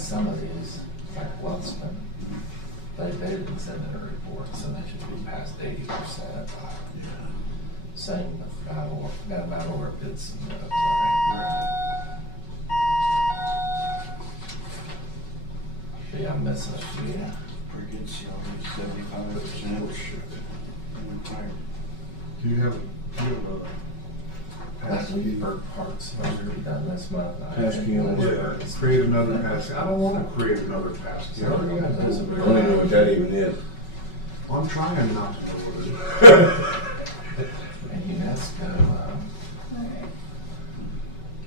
some of these, like Lutzman, they didn't send in a report, so they should be past 80%. Same with Battle Orchids. Yeah, I'm missing a few. Pretty good, see, already 75%. Do you have a passkey? Bird Parks, I've already done this month. Passkey on it. Create another passkey. I don't want to create another passkey. Yeah, I already got this. I I don't even know what that even is. I'm trying not to know what it is. And UNESCO,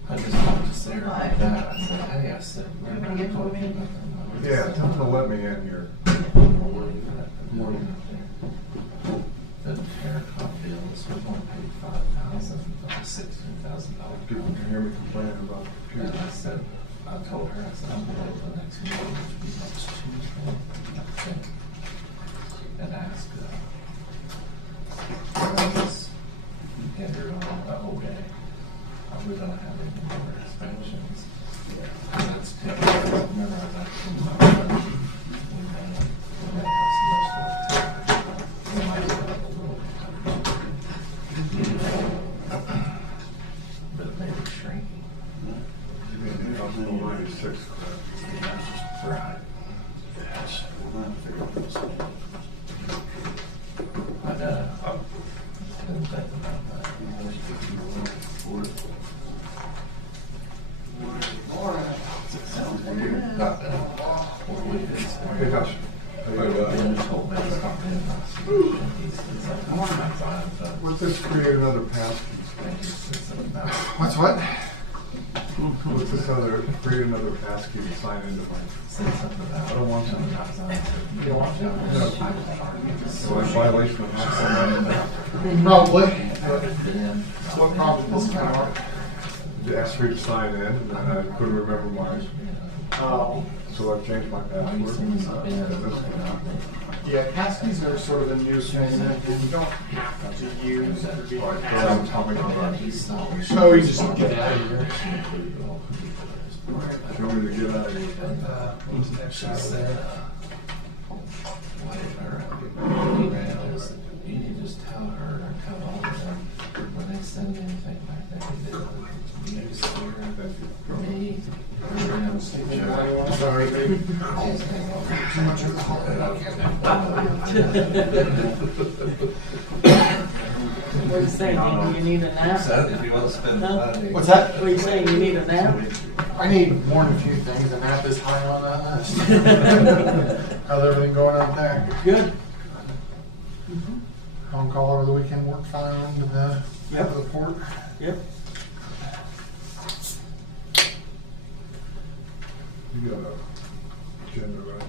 I just talked to Sarah about that. I said, hey, I said, remember I told you about that? Yeah, tell them to let me in here. Morning. The terracotta bills, we're going to pay $5,000, $16,000. People can hear me complaining about the And computer. I said, I told her, I said, I'm going to the next meeting, which will be next Tuesday, I think, and ask, this Andrew, okay, are we gonna have any more inspections? And that's typical, remember I was asking about money, we may have some extra time. We might have a little, but it may be shrinking. You mean the Hospital 96, correct? Right. Yes, we're gonna figure out this thing. I didn't think about that. Not that. What we did. Hey, Josh. Ben told me it's not been enough. He said something about that. Let's just create another passkey. He said something about. What's what? Let's just create another passkey to sign into mine. Said something about. I don't want to. You don't want to. So in violation of my Probably. Ben. What prompted this kind of work? They asked me to sign in, and then I couldn't remember mine. Oh. So I've changed my password. Yeah, passkeys are sort of a new thing that you don't have to use every So I'm telling you, Oh, you just get out of here. you want me to get out of here? She said, emails, you need to just tell her or tell all of them when they send anything like that. You use for me. Sorry, baby. What are you saying? You need a nap? If you want to spend No? money. What's that? What are you saying? You need a nap? I need more than a few things, and that is high on that list. How's everything going out there? Good. On call over the weekend, work fine into the port. Yep. You got a agenda, right?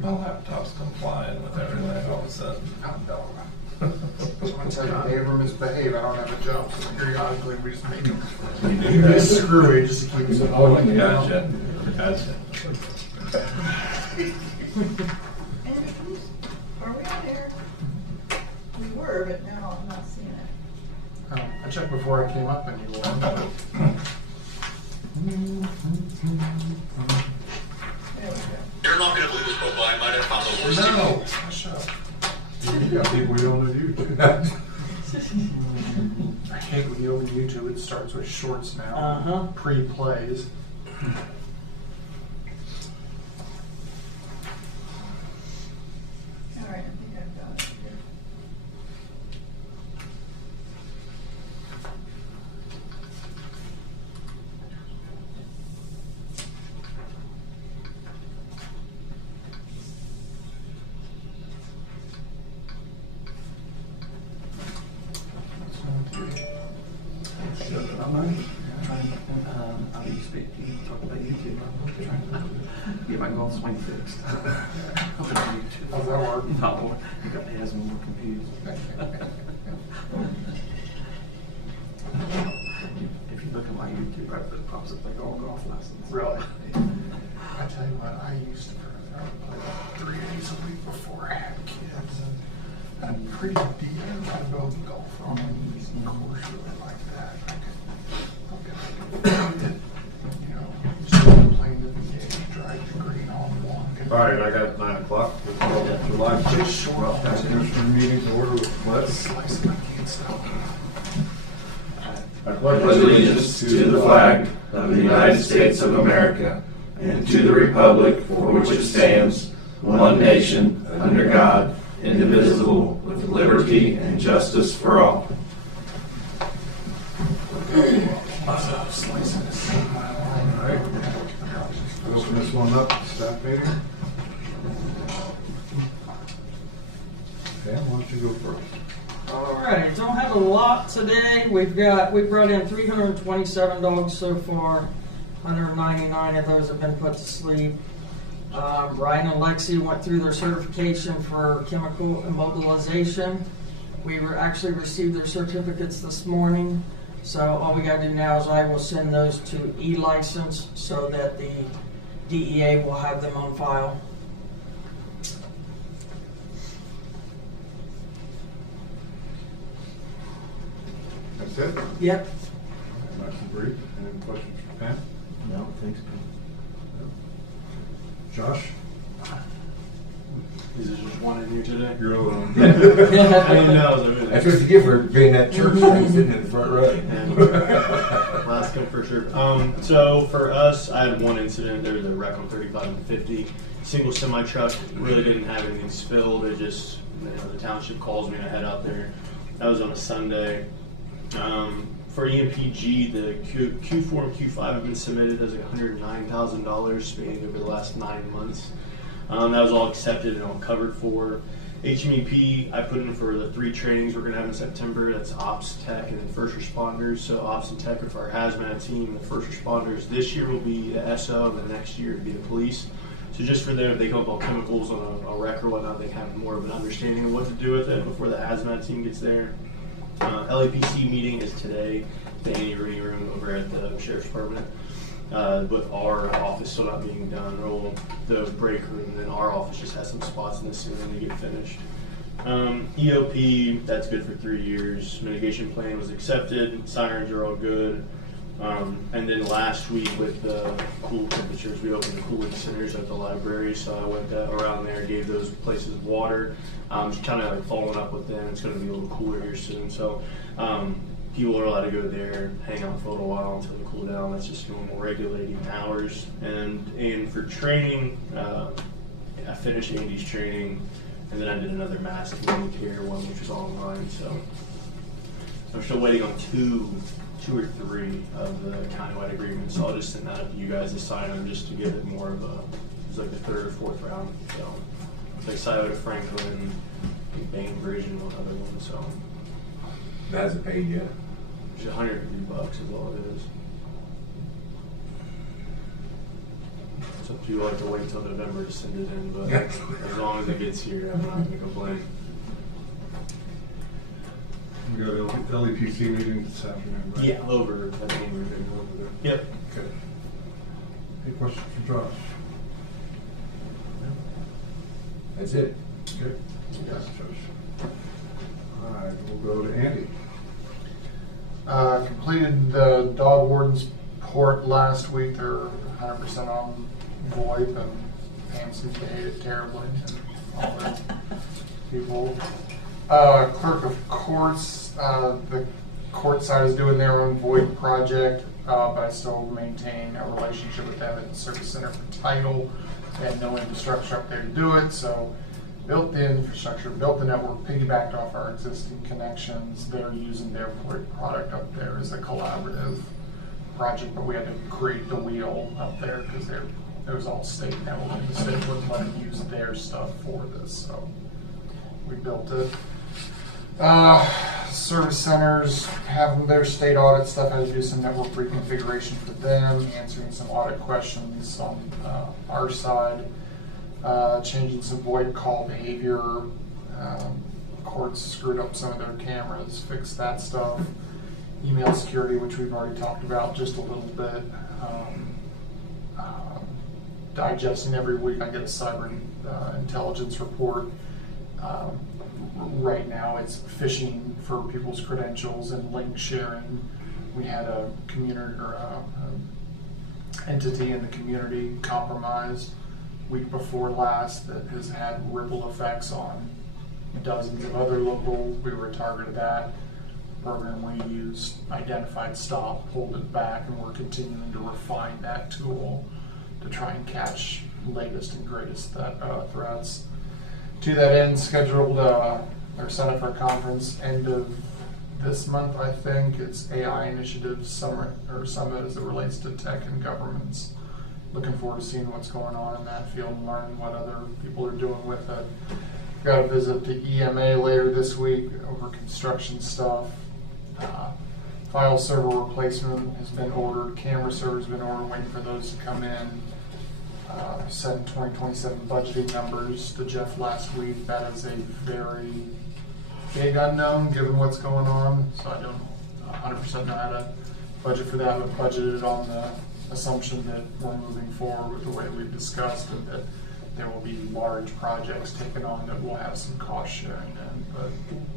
My laptop's complying with everything all of a sudden. Someone said I ever misbehave, I don't have a job, so periodically we just make them. You do. Screw it, just to keep us avoiding it. Gotcha. Gotcha. Are we on air? We were, but now I'm not seeing it. I checked before I came up and you were. There we go. You're not gonna believe this, but I might have found the worst thing. No, shut up. You got people we don't know you. I hate when you open YouTube, it starts with shorts now. Uh-huh. Pre-plays. All right, I think I've got it here. I'll be speaking, talk about YouTube. I'm trying to get my golf swing fixed. How's that work? No, you got has me more confused. If you look at my YouTube, it pops up like all golf lessons. Really? I tell you what, I used to I would play about 3 days a week before I had kids, and I'm pretty deep into building golf on a course really like that. I could All right, I got 9 o'clock. July 6th, Ralph Commissioner meeting to order with pledge. Slicing my kids stuff. I pledge allegiance to the flag of the United States of America and to the republic for which it stands, one nation, under God, indivisible, with liberty and justice for all. Slicing this. All right. Open this one up, staff meeting. Sam, why don't you go first? Alright, don't have a lot today. We brought in 327 dogs so far. 199 of those have been put to sleep. Ryan and Lexi went through their certification for chemical immobilization. We actually received their certificates this morning. So all we gotta do now is I will send those to e-license so that the DEA will have them on file. That's it? Yep. Nice and brief. Any questions for Pam? No, thanks. Josh? Is there just one in here today? You're alone. I didn't know. That's what you get for being that church thing sitting in the front row. Last come for sure. So for us, I had one incident. There was a wreck on 35 and 50. Single semi truck, really didn't have anything spilled. It just, the township calls me to head out there. That was on a Sunday. For EMPG, the Q4 and Q5 have been submitted as $109,000 spanning over the last 9 months. That was all accepted and all covered for. HMEP, I put in for the 3 trainings we're going to have in September. That's Ops, Tech, and then First Responders. So Ops and Tech are for our hazmat team. The First Responders this year will be the SO, and the next year will be the police. So just for them, if they come up on chemicals on a wreck or whatnot, they have more of an understanding of what to do with it before the hazmat team gets there. LAPC meeting is today, the Annie Rooney room over at the Sheriff's Department. With our office still not being done, or the break room, and then our office just has some spots in the ceiling to get finished. EOP, that's good for 3 years. Mitigation plan was accepted. Sirens are all good. And then last week with the cool temperatures, we opened the cooling centers at the library. So I went around there, gave those places water. Just kind of like following up with them. It's going to be a little cooler here soon. So people are allowed to go there, hang out for a little while until they cool down. That's just normal regulating hours. And for training, I finished Andy's training, and then I did another mass community care one, which was online. So I'm still waiting on two or three of the countywide agreements. So I'll just send that up to you guys to sign them, just to give it more of a, it's like the 3rd or 4th round. So it's like Scioto, Franklin, Bainbridge, and one other one. So That hasn't paid yet. it's $150 is all it is. It's up to you. I have to wait till November to send it in, but as long as it gets here, I'm not going to complain. We got a LEPC meeting this afternoon, right? Yeah, over at the Bainbridge. Over there. Yep. Okay. Any questions for Josh? That's it. Okay. Yes, Josh. All right, we'll go to Andy. Completed the dog warden's report last week. They're 100% on VoIP, and Pam seems to hate it terribly, and all the people. Clerk of courts, the court side is doing their own VoIP project, but I still maintain a relationship with them at the Service Center for Title. They had no infrastructure up there to do it, so built the infrastructure, built the network, piggybacked off our existing connections. They're using their VoIP product up there as a collaborative project, but we had to create the wheel up there because it was all state network. The state wouldn't let them use their stuff for this, so we built it. Service centers having their state audit stuff. I had to do some network reconfiguration for them, answering some audit questions on our side, changing some VoIP call behavior. Courts screwed up some of their cameras, fixed that stuff. Email security, which we've already talked about just a little bit. Digesting every week, I get a cyber intelligence report. Right now it's phishing for people's credentials and link sharing. We had a community or a entity in the community compromised week before last that has had ripple effects on dozens of other locals. We were a target of that. Program we used identified stop, pulled it back, and we're continuing to refine that tool to try and catch latest and greatest threats. To that end, scheduled or set up for a conference end of this month, I think. It's AI Initiative Summit as it relates to tech and governments. Looking forward to seeing what's going on in that field and learning what other people are doing with it. Got a visit to EMA later this week over construction stuff. File server replacement has been ordered. Camera server has been ordered, waiting for those to come in. Sent 2027 budgeting numbers to Jeff last week. That is a very big unknown given what's going on, so I don't 100% know how to budget for that, but budgeted on the assumption that we're moving forward with the way we've discussed, and that there will be large projects taken on that will have some cost sharing in. But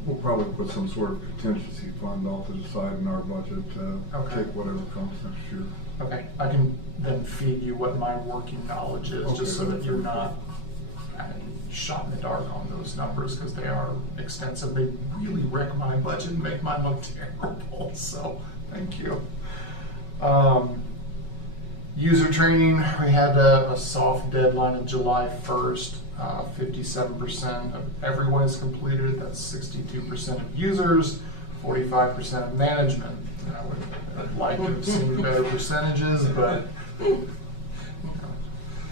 We'll probably put some sort of contingency fund off to the side in our budget to Okay. take whatever comes next year. okay, I can then feed you what my working knowledge is, just so Okay. that you're not shot in the dark on those numbers, because they are extensive. They really wreck my budget and make mine look terrible, so thank you. User training, we had a soft deadline of July 1st. 57% of everyone is completed. That's 62% of users, 45% of management. And I'd like to have seen better percentages, but you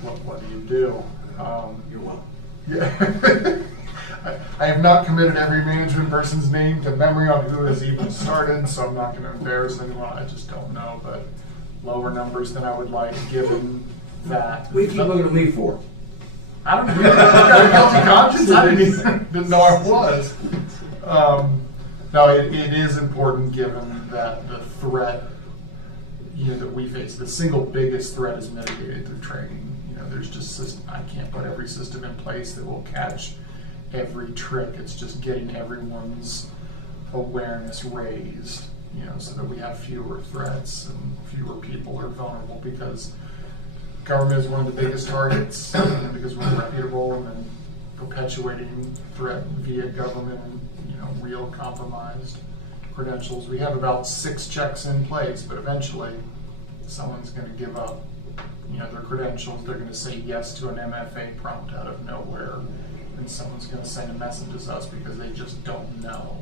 know, what do you do? You're welcome. Yeah. I have not committed every management person's name to memory on who has even started, so I'm not going to embarrass anyone. I just don't know, but lower numbers than I would like, given that. We keep looking at me for. I don't know. You got a guilty conscience? I didn't know I was. No, it is important given that the threat, that we face, the single biggest threat is mitigated through training. There's just I can't put every system in place that will catch every trick. It's just getting everyone's awareness raised, so that we have fewer threats and fewer people are vulnerable, because government is one of the biggest targets, because we're reputable, and then perpetuating threat via government and real compromised credentials. We have about 6 checks in place, but eventually someone's going to give up their credentials. They're going to say yes to an MFA prompt out of nowhere, and someone's going to send a message to us because they just don't know.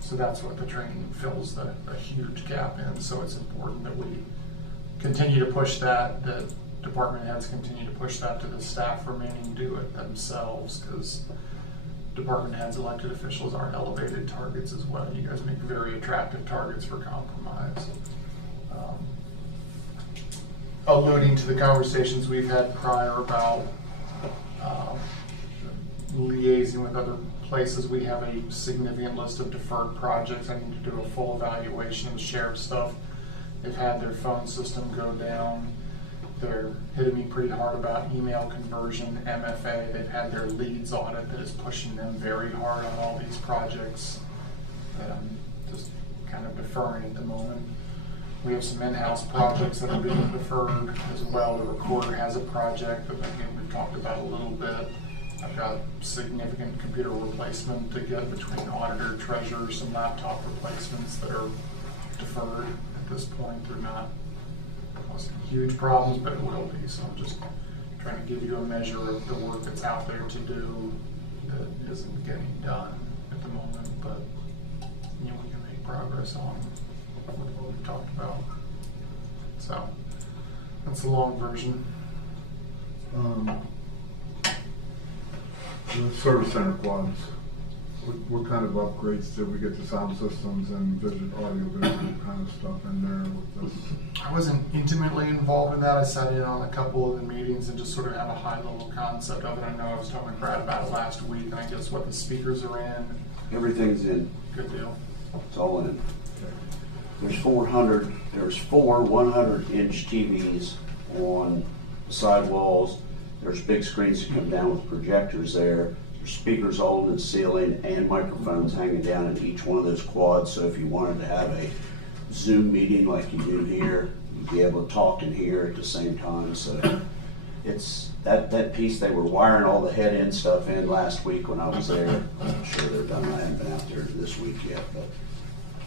So that's what the training fills a huge gap in. So it's important that we continue to push that department heads continue to push that to the staff remaining do it themselves, because department heads, elected officials are elevated targets as well. You guys make very attractive targets for compromise. Alluding to the conversations we've had prior about liaising with other places, we have a significant list of deferred projects. I need to do a full evaluation of the sheriff's stuff. They've had their phone system go down. They're hitting me pretty hard about email conversion, MFA. They've had their leads audit that is pushing them very hard on all these projects that I'm just kind of deferring at the moment. We have some in-house projects that are being deferred as well. The recorder has a project that again we've talked about a little bit. I've got significant computer replacement to get between auditor, treasurer, some laptop replacements that are deferred at this point. They're not causing huge problems, but it will be. So I'm just trying to give you a measure of the work that's out there to do that isn't getting done at the moment, but we can make progress on with what we've talked about. So that's the long version. The service center quads, what kind of upgrades did we get to sound systems and audio visual kind of stuff in there with this? I wasn't intimately involved in that. I sat in on a couple of the meetings and just sort of had a high level concept of it. I know I was talking to Brad about it last week, and I guess what the speakers are in. Everything's in. Good deal. It's all in. There's 4 100-inch TVs on the side walls. There's big screens that come down with projectors there. There's speakers all in the ceiling and microphones hanging down in each one of those quads. So if you wanted to have a Zoom meeting like you do here, you'd be able to talk and hear at the same time. So It's, that piece, they were wiring all the head end stuff in last week when I was there. I'm sure they're done. I haven't been out there this week yet, but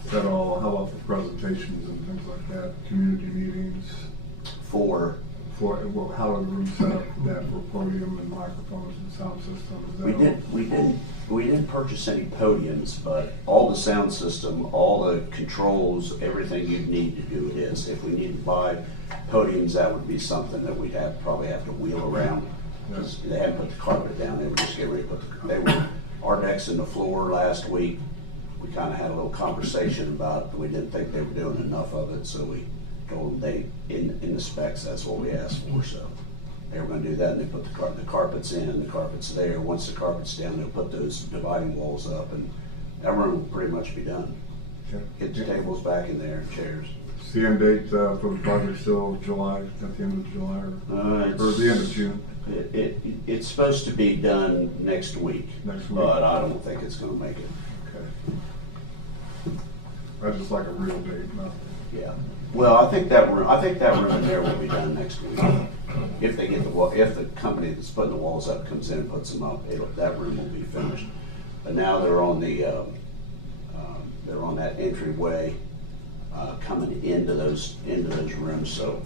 Is that all, how about for presentations and things like that, community meetings? for, Well, how are the rooms set up for that, for podium and microphones and sound system? Is that we didn't purchase any podiums, but all the sound system, all the controls, everything you'd need to do it is. If we need to buy podiums, that would be something that we'd probably have to wheel around. 'Cause they hadn't put the carpet down, they were just getting ready to our decks in the floor last week. We kinda had a little conversation about, we didn't think they were doing enough of it, so we told them in the specs, that's what we asked for, so. They were gonna do that, and they put the carpets in, the carpet's there. Once the carpet's down, they'll put those dividing walls up, and that room will pretty much be done. Okay. Get the tables back in there, chairs. CM date for the project still July, at the end of July, or the end of June? It's supposed to be done next week. Next week. But I don't think it's gonna make it. Okay. I just like a real date, not. Yeah. Well, I think that room in there will be done next week. If they get if the company that's putting the walls up comes in and puts them up, that room will be finished. But now they're on that entryway, coming into those rooms, so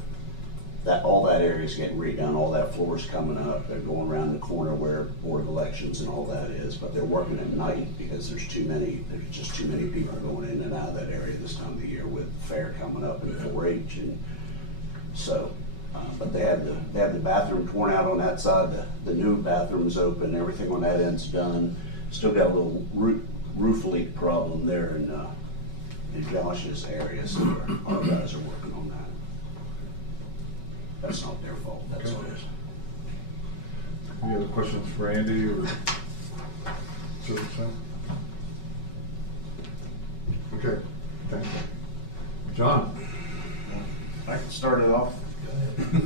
all that area is getting redone, all that floor is coming up. They're going around the corner where Board of Elections and all that is, but they're working at night because there's just too many people going in and out of that area this time of the year with fair coming up and 4-H, and so. But they have the bathroom torn out on that side. The new bathroom is open. Everything on that end's done. Still got a little roof leak problem there in Josh's area, so our guys are working on that. That's not their fault. That's ours. Any other questions for Andy or Susan? Okay, thank you. John? I can start it off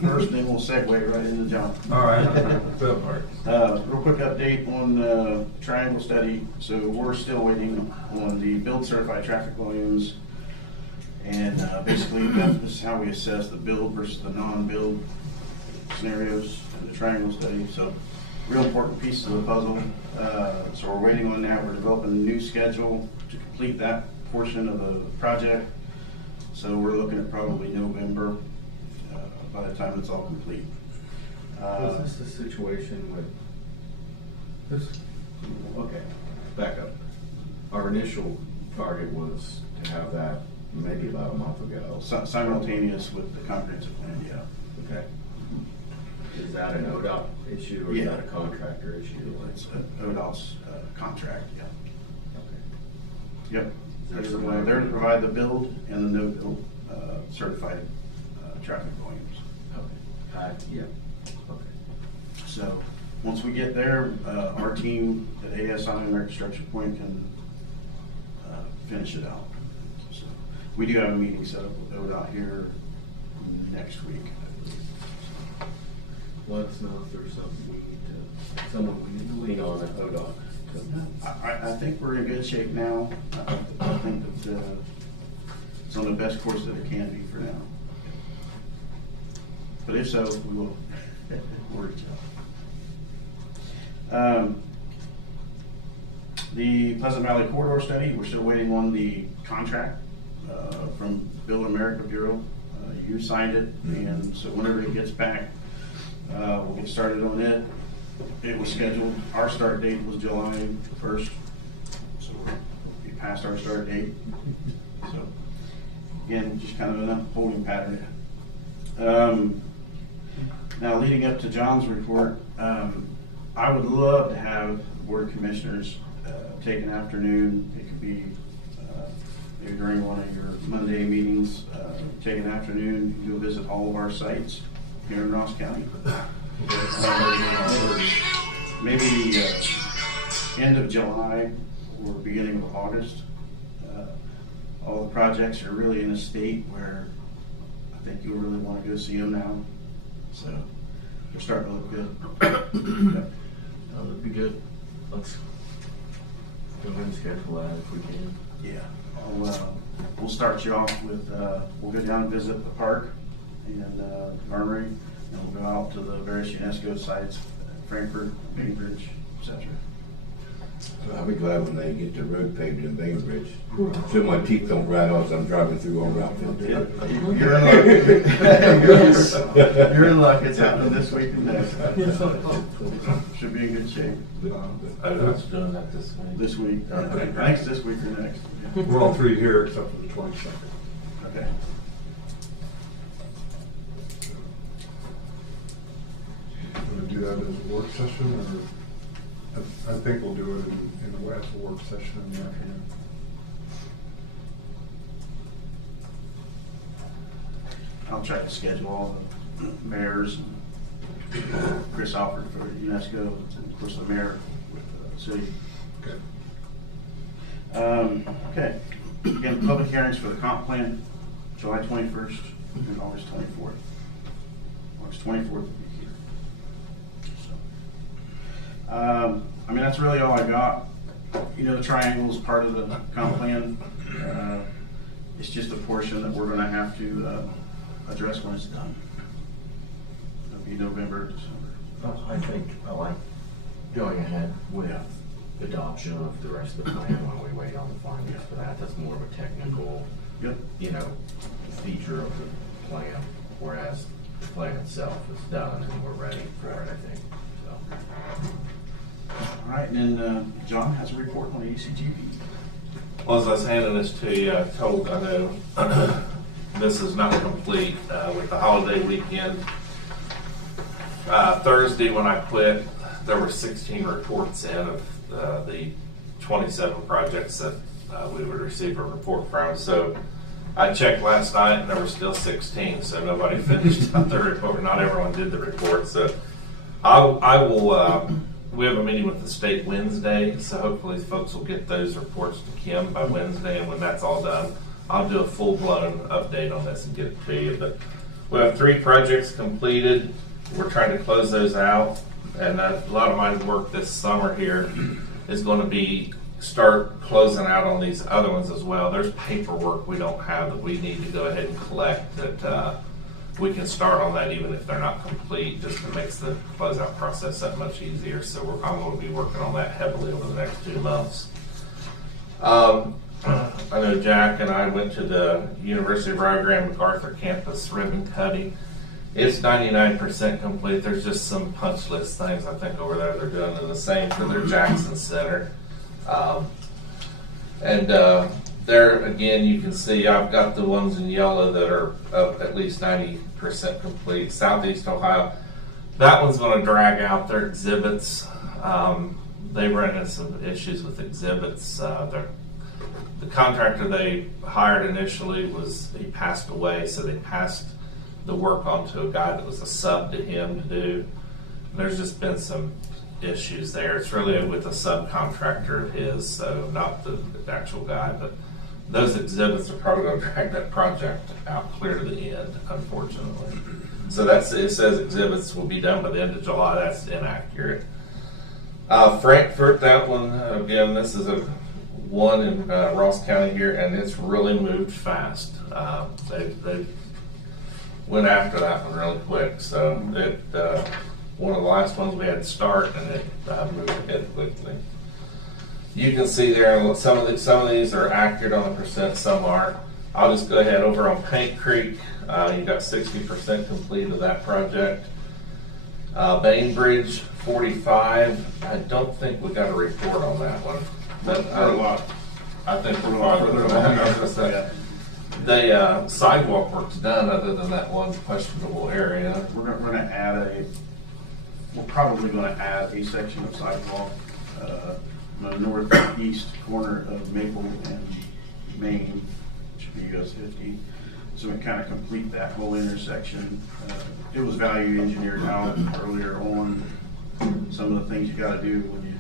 first, then we'll segue right into John. All right, that part. Real quick update on triangle study. So we're still waiting on the build certified traffic volumes. And basically this is how we assess the build versus the non-build scenarios in the triangle study. So real important piece of the puzzle. So we're waiting on that. We're developing a new schedule to complete that portion of the project. So we're looking at probably November by the time it's all complete. Was this the situation with this? Okay, back up. Our initial target was to have that maybe about a month ago. Simultaneous with the comprehensive plan, yeah. Okay. Is that an ODOT issue or is that a contractor issue? It's an ODOT's contract, yeah. Okay. Yep. Is They're to provide the build and the no-build certified traffic volumes. Okay. Yeah. Okay. So once we get there, our team at ASI American Structure Point can finish it out. So we do have a meeting set up with ODOT here next week, I believe. Let us know if there's someone we need to lean on at ODOT. I think we're in good shape now. I think that it's on the best course that it can be for now. But if so, we will work it out. The Pleasant Valley Corridor Study, we're still waiting on the contract from Build America Bureau. You signed it, and so whenever it gets back, we'll get started on it. It was scheduled, our start date was July 1st, so we passed our start date. So again, just kind of in a holding pattern. Now leading up to John's report, I would love to have the Board of Commissioners take an afternoon. It could be maybe during one of your Monday meetings, take an afternoon, go visit all of our sites here in Ross County. Maybe end of July or beginning of August. All the projects are really in a state where I think you'll really want to go see them now. So they're starting to look good. Yep. That would be good. Let's go ahead and schedule that if we can. Yeah. We'll start you off with, we'll go down and visit the park and Armory. And we'll go out to the various UNESCO sites, Frankfurt, Bainbridge, etc. I'll be glad when they get the road paved in Bainbridge. So my teeth don't rattle as I'm driving through on Route 50. You're in luck. You're in luck. It's happening this week and next. Should be in good shape. I was doing that this week. This week. Okay. Next this week or next. We're all three here except for the 22nd. Okay. Want to do that as a work session, or I think we'll do it in the as a work session in the afternoon. I'll try to schedule all the mayors and Chris Alford for UNESCO, and of course the mayor with the city. Okay. Okay. Again, public hearings for the comp plan, July 21st and August 24th. August 24th will be here. So, I mean, that's really all I got. You know, the triangle is part of the comp plan. It's just a portion that we're going to have to address when it's done. It'll be November, December. I think I like going ahead with adoption of the rest of the plan while we wait on the findings for that. That's more of a technical, feature of the plan, whereas the plan itself is done and we're ready for it, I think. So. All right, and then John has a report on the ECGP. Well, as I was handing this to you, I know this is not complete with the holiday weekend. Thursday when I quit, there were 16 reports in of the 27 projects that we would receive a report from. So I checked last night and there were still 16, so nobody finished out the report. Not everyone did the report. So I will, we have a meeting with the state Wednesday, so hopefully folks will get those reports to Kim by Wednesday, and when that's all done, I'll do a full-blown update on this and get it to you. But we have 3 projects completed. We're trying to close those out, and a lot of my work this summer here is going to be start closing out on these other ones as well. There's paperwork we don't have that we need to go ahead and collect that we can start on that even if they're not complete, just to make the closeout process that much easier. So I'm going to be working on that heavily over the next 2 months. I know Jack and I went to the University of Rio Grande MacArthur campus ribbon cutting. It's 99% complete. There's just some punch list things I think over there they're doing, and the same for their Jackson Center. There again, you can see I've got the ones in yellow that are at least 90% complete. Southeast Ohio, that one's going to drag out their exhibits. They ran into some issues with exhibits. The contractor they hired initially he passed away, so they passed the work on to a guy that was a sub to him to do. And there's just been some issues there. It's really with a subcontractor of his, so not the actual guy, but those exhibits are probably going to drag that project out clear to the end, unfortunately. So it says exhibits will be done by the end of July. That's inaccurate. Frankfurt, that one, again, this is one in Ross County here, and it's really moved fast. They went after that one really quick. So one of the last ones we had to start, and it moved ahead quickly. You can see there some of these are accurate on the percent, some aren't. I'll just go ahead over on Paint Creek. You got 60% complete of that project. Bainbridge 45. I don't think we got a report on that one. But I think we're farther than that. The sidewalk work's done, other than that one questionable area. We're probably going to add a section of sidewalk on the northeast corner of Maple and Main, which should be US 50. So we kind of complete that whole intersection. It was value engineered out earlier on. Some of the things you got to do when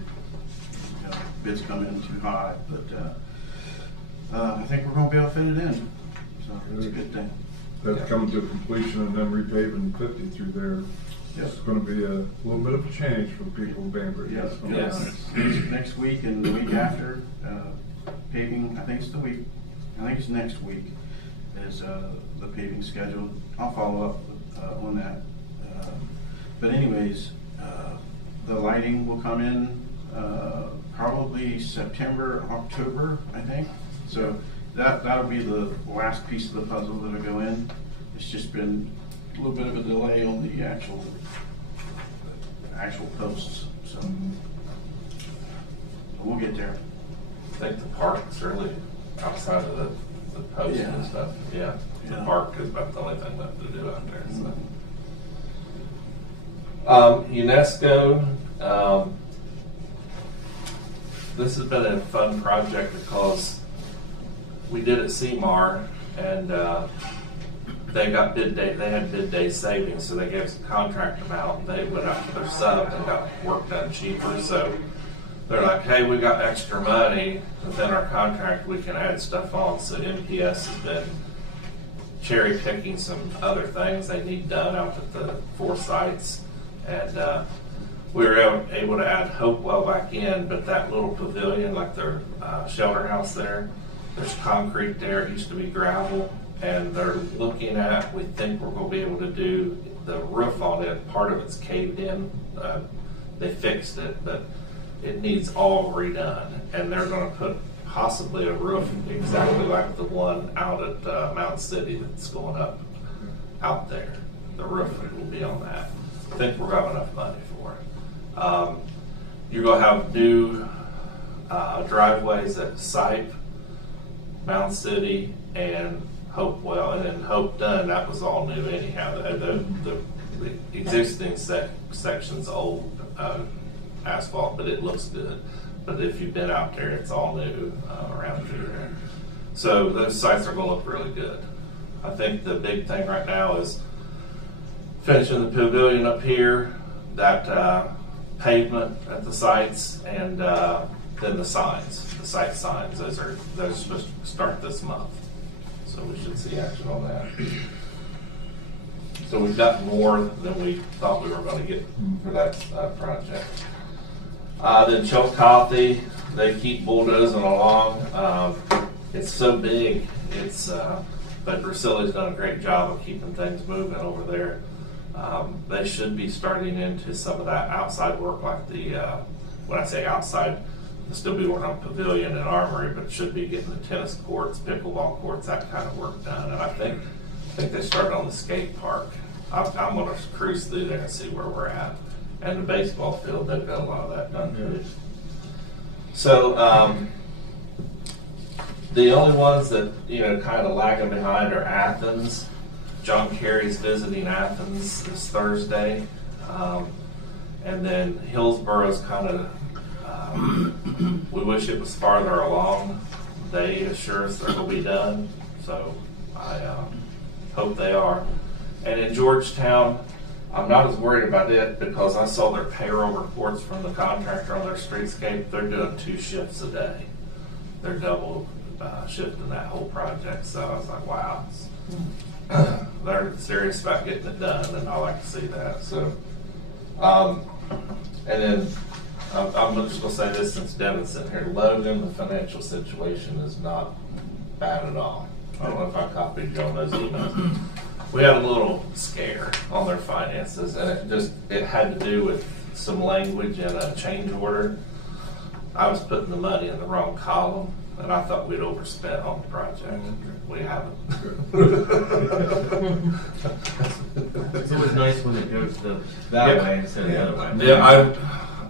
bids come in too high, but I think we're going to be able to fit it in. So it's a good thing. That's coming to completion and then repaving 50 through there. Yep. It's going to be a little bit of a change for the people of Bainbridge. Yes. Next week and the week after, paving, I think it's next week is the paving schedule. I'll follow up on that But anyways, the lighting will come in probably September, October, I think. So that'll be the last piece of the puzzle that'll go in. It's just been a little bit of a delay on the actual posts, so we'll get there. I think the park's really outside of the post and Yeah. stuff. Yeah, the Yeah. park is about the only thing left to do out there. So, UNESCO. This has been a fun project because we did at CMAR, and they got bid day. They had bid day savings, so they gave us a contract amount. They went out to their sub and got work done cheaper. So they're like, "Hey, we got extra money within our contract. We can add stuff on." So MPS has been cherry picking some other things they need done out at the 4 sites, and we were able to add Hopewell back in. But that little pavilion, like their shelter house there, there's concrete there. It used to be gravel. And they're looking at, we think we're going to be able to do the roof on it. Part of it's caved in. They fixed it, but it needs all redone. And they're going to put possibly a roof exactly like the one out at Mountain City that's going up out there. The roof will be on that. I think we're going to have enough money for it. You're going to have new driveways at Sipe, Mountain City, and Hopewell, and then Hope Done, that was all new anyhow. The existing section's old asphalt, but it looks good. But if you've been out there, it's all new around through there. So those sites are going to look really good. I think the big thing right now is finishing the pavilion up here, that pavement at the sites, and then the signs, the site signs. Those are supposed to start this month. So we should see action on that. So we've got more than we thought we were going to get for that project. Then Chillicothe, they keep bulldozing along. It's so big. But Drusili's done a great job of keeping things moving over there. They should be starting into some of that outside work, like when I say outside, they'll still be working on pavilion and armory, but should be getting the tennis courts, pickleball courts, that kind of work done. And I think they started on the skate park. I'm going to cruise through there and see where we're at. And the baseball field, they've got a lot of that done too. So the only ones that kind of lagging behind are Athens. John Kerry's visiting Athens this Thursday, and then Hillsboro's kind of. We wish it was farther along. They assure us they're going to be done, so I hope they are. And in Georgetown, I'm not as worried about it because I saw their payroll reports from the contractor on their streetscape. They're doing 2 shifts a day. They're double shifting that whole project, so I was like, wow. They're serious about getting it done, and I like to see that. So, and then I'm just going to say this since Devin's sitting here. Logan, the financial situation is not bad at all. I don't know if I copied you on those emails. We had a little scare on their finances, and it had to do with some language in a change order. I was putting the money in the wrong column, and I thought we'd overspent on the project. We haven't. It's always nice when it goes that way instead of the other way. Yeah,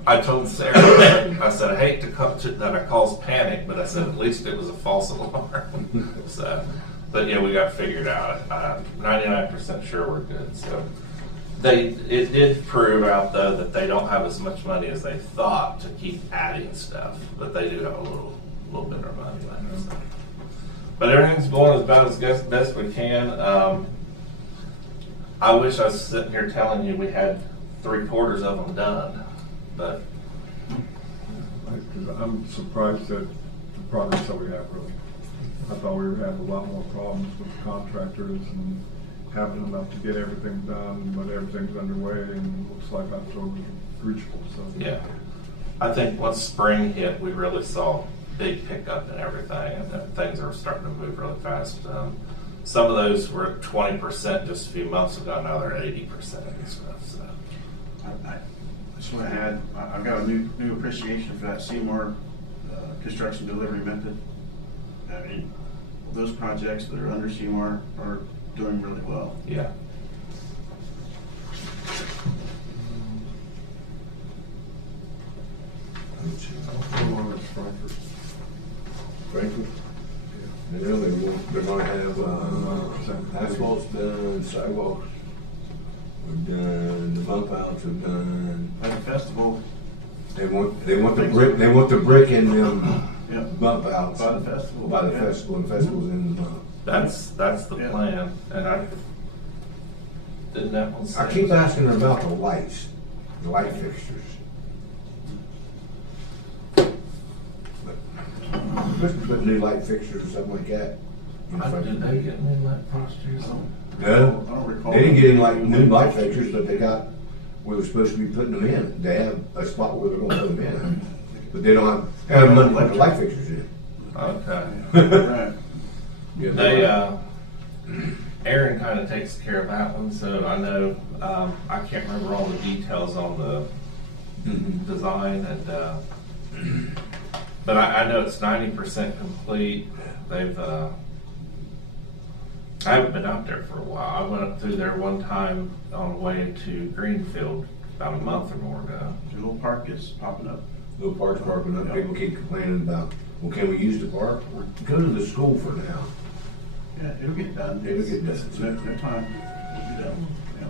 I told Sarah, I said, I hate that I cause panic, but I said at least it was a false alarm. So, but yeah, we got figured out. I'm 99% sure we're good. So it did prove out though that they don't have as much money as they thought to keep adding stuff, but they do have a little bit of money left. So. But everything's going about as best we can. I wish I was sitting here telling you we had 3/4 of them done, but I'm surprised at the progress that we have, really. I thought we were having a lot more problems with contractors and having enough to get everything done, but everything's underway and it looks like October's reachable. So yeah, I think once spring hit, we really saw big pickup in everything, and things are starting to move really fast. some of those were 20% just a few months ago, now they're 80% and stuff, so. I just want to add, I've got a new appreciation for that Seymour construction delivery method. I mean, those projects that are under Seymour are doing really well. Yeah. Frankfurt? They know they're gonna have, asphalt's done, sidewalks, we've done, the bump outs have done. At the festival, They want the brick in them Yep. bump outs. By the festival. By the Yeah. festival, and festivals in the bump. That's the Yeah. plan, and I, didn't that one say? I keep asking her about the lights, the light fixtures. Supposed to put new light fixtures or something like that. Did they get me light fixtures? No, I don't recall. they didn't get any like new light fixtures, but they got where they're supposed to be putting them in. They have a spot where they're gonna put them in, but they don't have money to put the light fixtures in. Okay. Right. Yeah, They, Aaron kind of takes care of that one, so I know, I can't remember all the details on the design and, but I know it's 90% complete. They've, I haven't been out there for a while. I went up through there one time on the way to Greenfield about a month or more ago. The little park is popping up. Little parks parking up, people keep complaining about, well, can we use the park? Or go to the school for now. Yeah, it'll get done. It'll get done. It's no time. It'll be done. Yeah.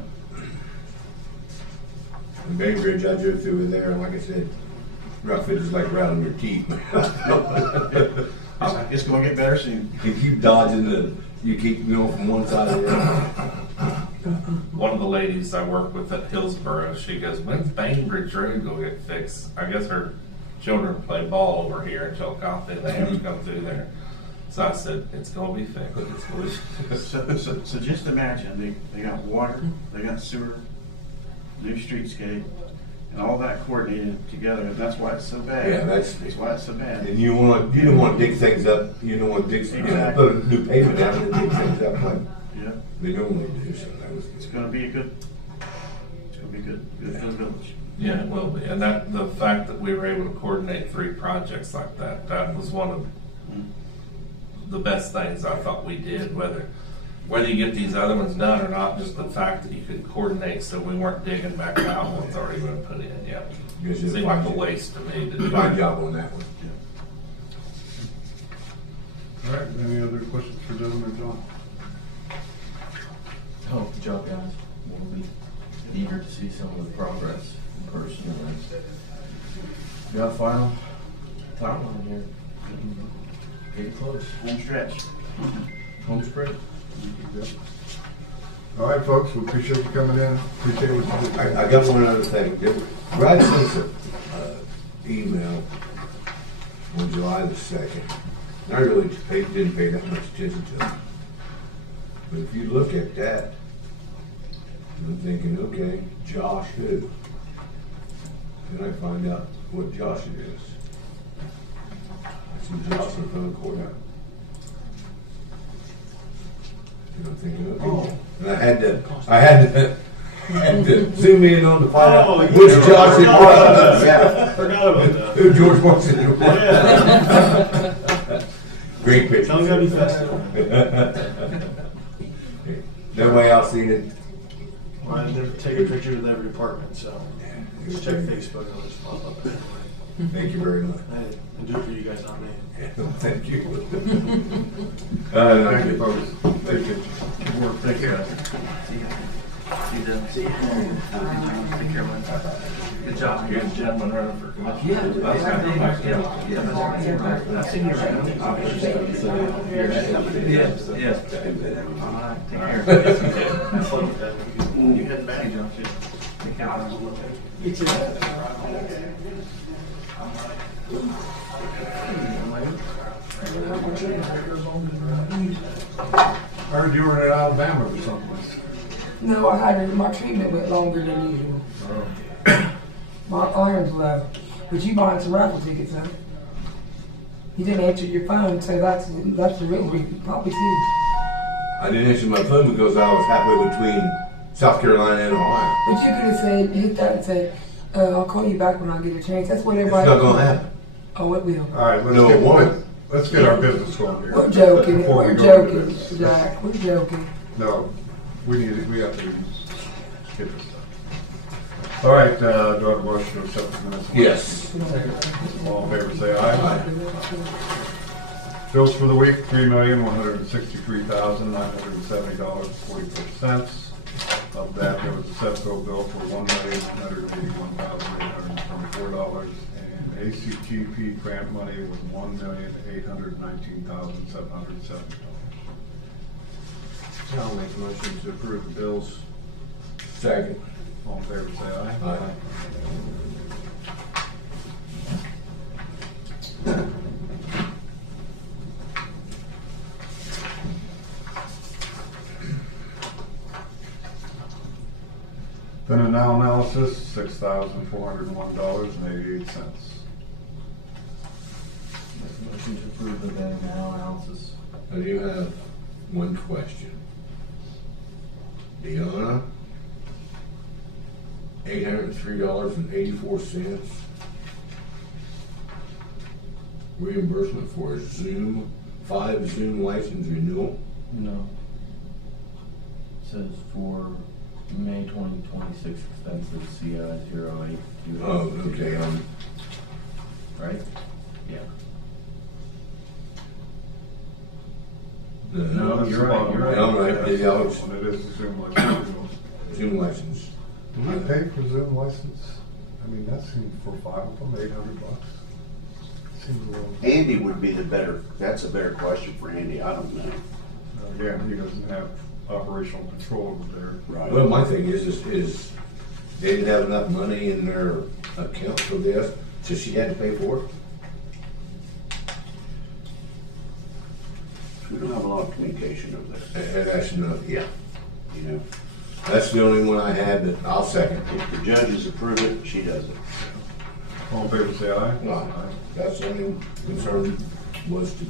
In Bainbridge, I drove through it there, and like I said, rough it is like rattling your teeth. It's gonna get better soon. You keep dodging you keep going from one side to the other. One of the ladies I work with at Hillsborough, she goes, when's Bainbridge Road gonna get fixed? I guess her children play ball over here in Chillicothe, they have to come through there. So I said, it's gonna be fixed. It's gonna be fixed. So just imagine, they got water, they got sewer, new streetscape, and all that coordinated together, and that's why it's so bad. Yeah, that's why it's so bad. And you don't want to dig things up. You don't want to dig Exactly. put a new pavement down and dig things up like Yeah, they normally do. So that was it's gonna be good for the village. Yeah, it will be. And that, the fact that we were able to coordinate 3 projects like that, that was one of the best things I thought we did, whether you get these other ones done or not, just the fact that you could coordinate so we weren't digging back out what's already been put in yet. Yes, Seemed like a waste to me to do. fine job on that one. All right, any other questions for Devin or John? Oh, good job, guys. We'll be eager to see some of the progress in person. And got a final timeline here. Getting close. Home stretch. Home stretch. All right, folks, we appreciate you coming in. Appreciate what you did. I got one other thing. Brad sent us an email on July the 2nd. And I really didn't pay that much attention to it. But if you look at that, I'm thinking, okay, Josh who? Then I find out what Josh it is. I see Josh in front of the courthouse. And I'm thinking, okay. And I had to zoom in on to find out which Josh it was. Yeah. Forgot about that. Who George Washington was. Yeah. Great picture. Tell me how you festival. Nobody else seen it. Well, I never take a picture with every department, so just check Facebook and I'll just pop up. Thank you very much. Hey, I do it for you guys, not me. Thank you. Thank you, folks. Thank you. Good work. Take care. You done? See you. Take care, man. Good job. You're the gentleman running for commission. I've seen you around. Yes, yes. All right, take care. You heading back? Take care. You too. I heard you were in Alabama or something. No, I had my treatment went longer than usual. My iron's low. But you buying some raffle tickets, huh? You didn't answer your phone, so that's the real reason. Probably too. I didn't answer my phone because I was halfway between South Carolina and Ohio. But you could have said, hit that and said, I'll call you back when I get a chance. That's what It's everybody. not gonna happen. Oh, it will. All right, No, it won't. let's get our business going here. We're joking. Before we We're go into joking, this. Jack. We're joking. No, we have to get this done. All right, do I have a motion to accept the minutes? Yes. All in favor, say aye. Bills for the week, $3,163,970.44. Of that, there was a Setco bill for $1,181,824, and ACTP grant money was $1,819,770. I'll make a motion to approve the bills. Second. All in favor, say aye. Aye. Then a now analysis, $6,401.88. Make a motion to approve the then and now analysis. I do have one question. Deanna, $803.84. Reimbursement for a Zoom, 5 Zoom license renewal. No. It says for May 2026 expenses, CI 08. Oh, okay, Right? Yeah. No, that's you're the right, bottom you're line. right. I'm right, That's yeah, the it's- one. It is the Zoom license. Zoom license. Do we pay for Zoom license? I mean, that seemed for 5 of them, $800. Seems a little. Andy would be that's a better question for Andy, I don't know. Again, he doesn't have operational control over there. Right. Well, my thing is they didn't have enough money in their account for this, so she had to pay for it. We don't have a lot of communication over there, And that's enough, yeah. you know. That's the only one I had, but I'll second. If the judges approve it, she does it. All in favor, say aye. Aye. That's the only concern was to me.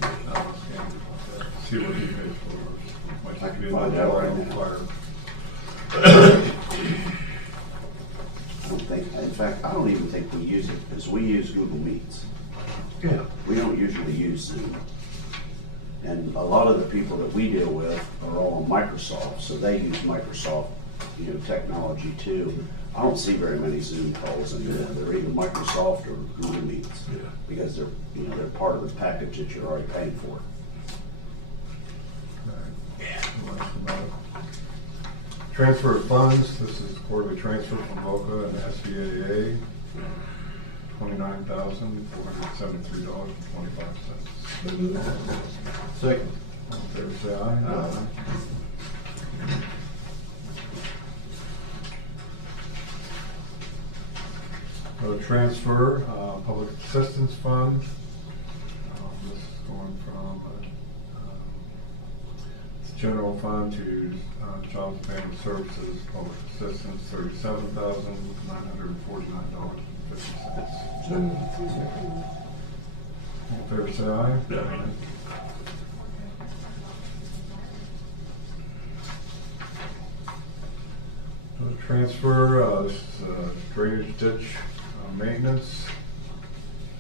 See what he pays for. Might I can be a find little out right on now. fire. I don't think, in fact, I don't even think we use it, because we use Google Meets. Yeah. We don't usually use Zoom. And a lot of the people that we deal with are all on Microsoft, so they use Microsoft, technology too. I don't see very many Zoom calls anymore. They're either Microsoft or Google Meets. Yeah. Because they're part of the package that you're already paying for. Transfer of funds, this is quarterly transfer from VOCA and SVAA, $29,473.25. Second. All in favor, say aye. Transfer, public assistance fund. This is going from general fund to Child and Family Services, public assistance, $37,949.50. All in favor, say aye. Transfer, this is drainage ditch maintenance.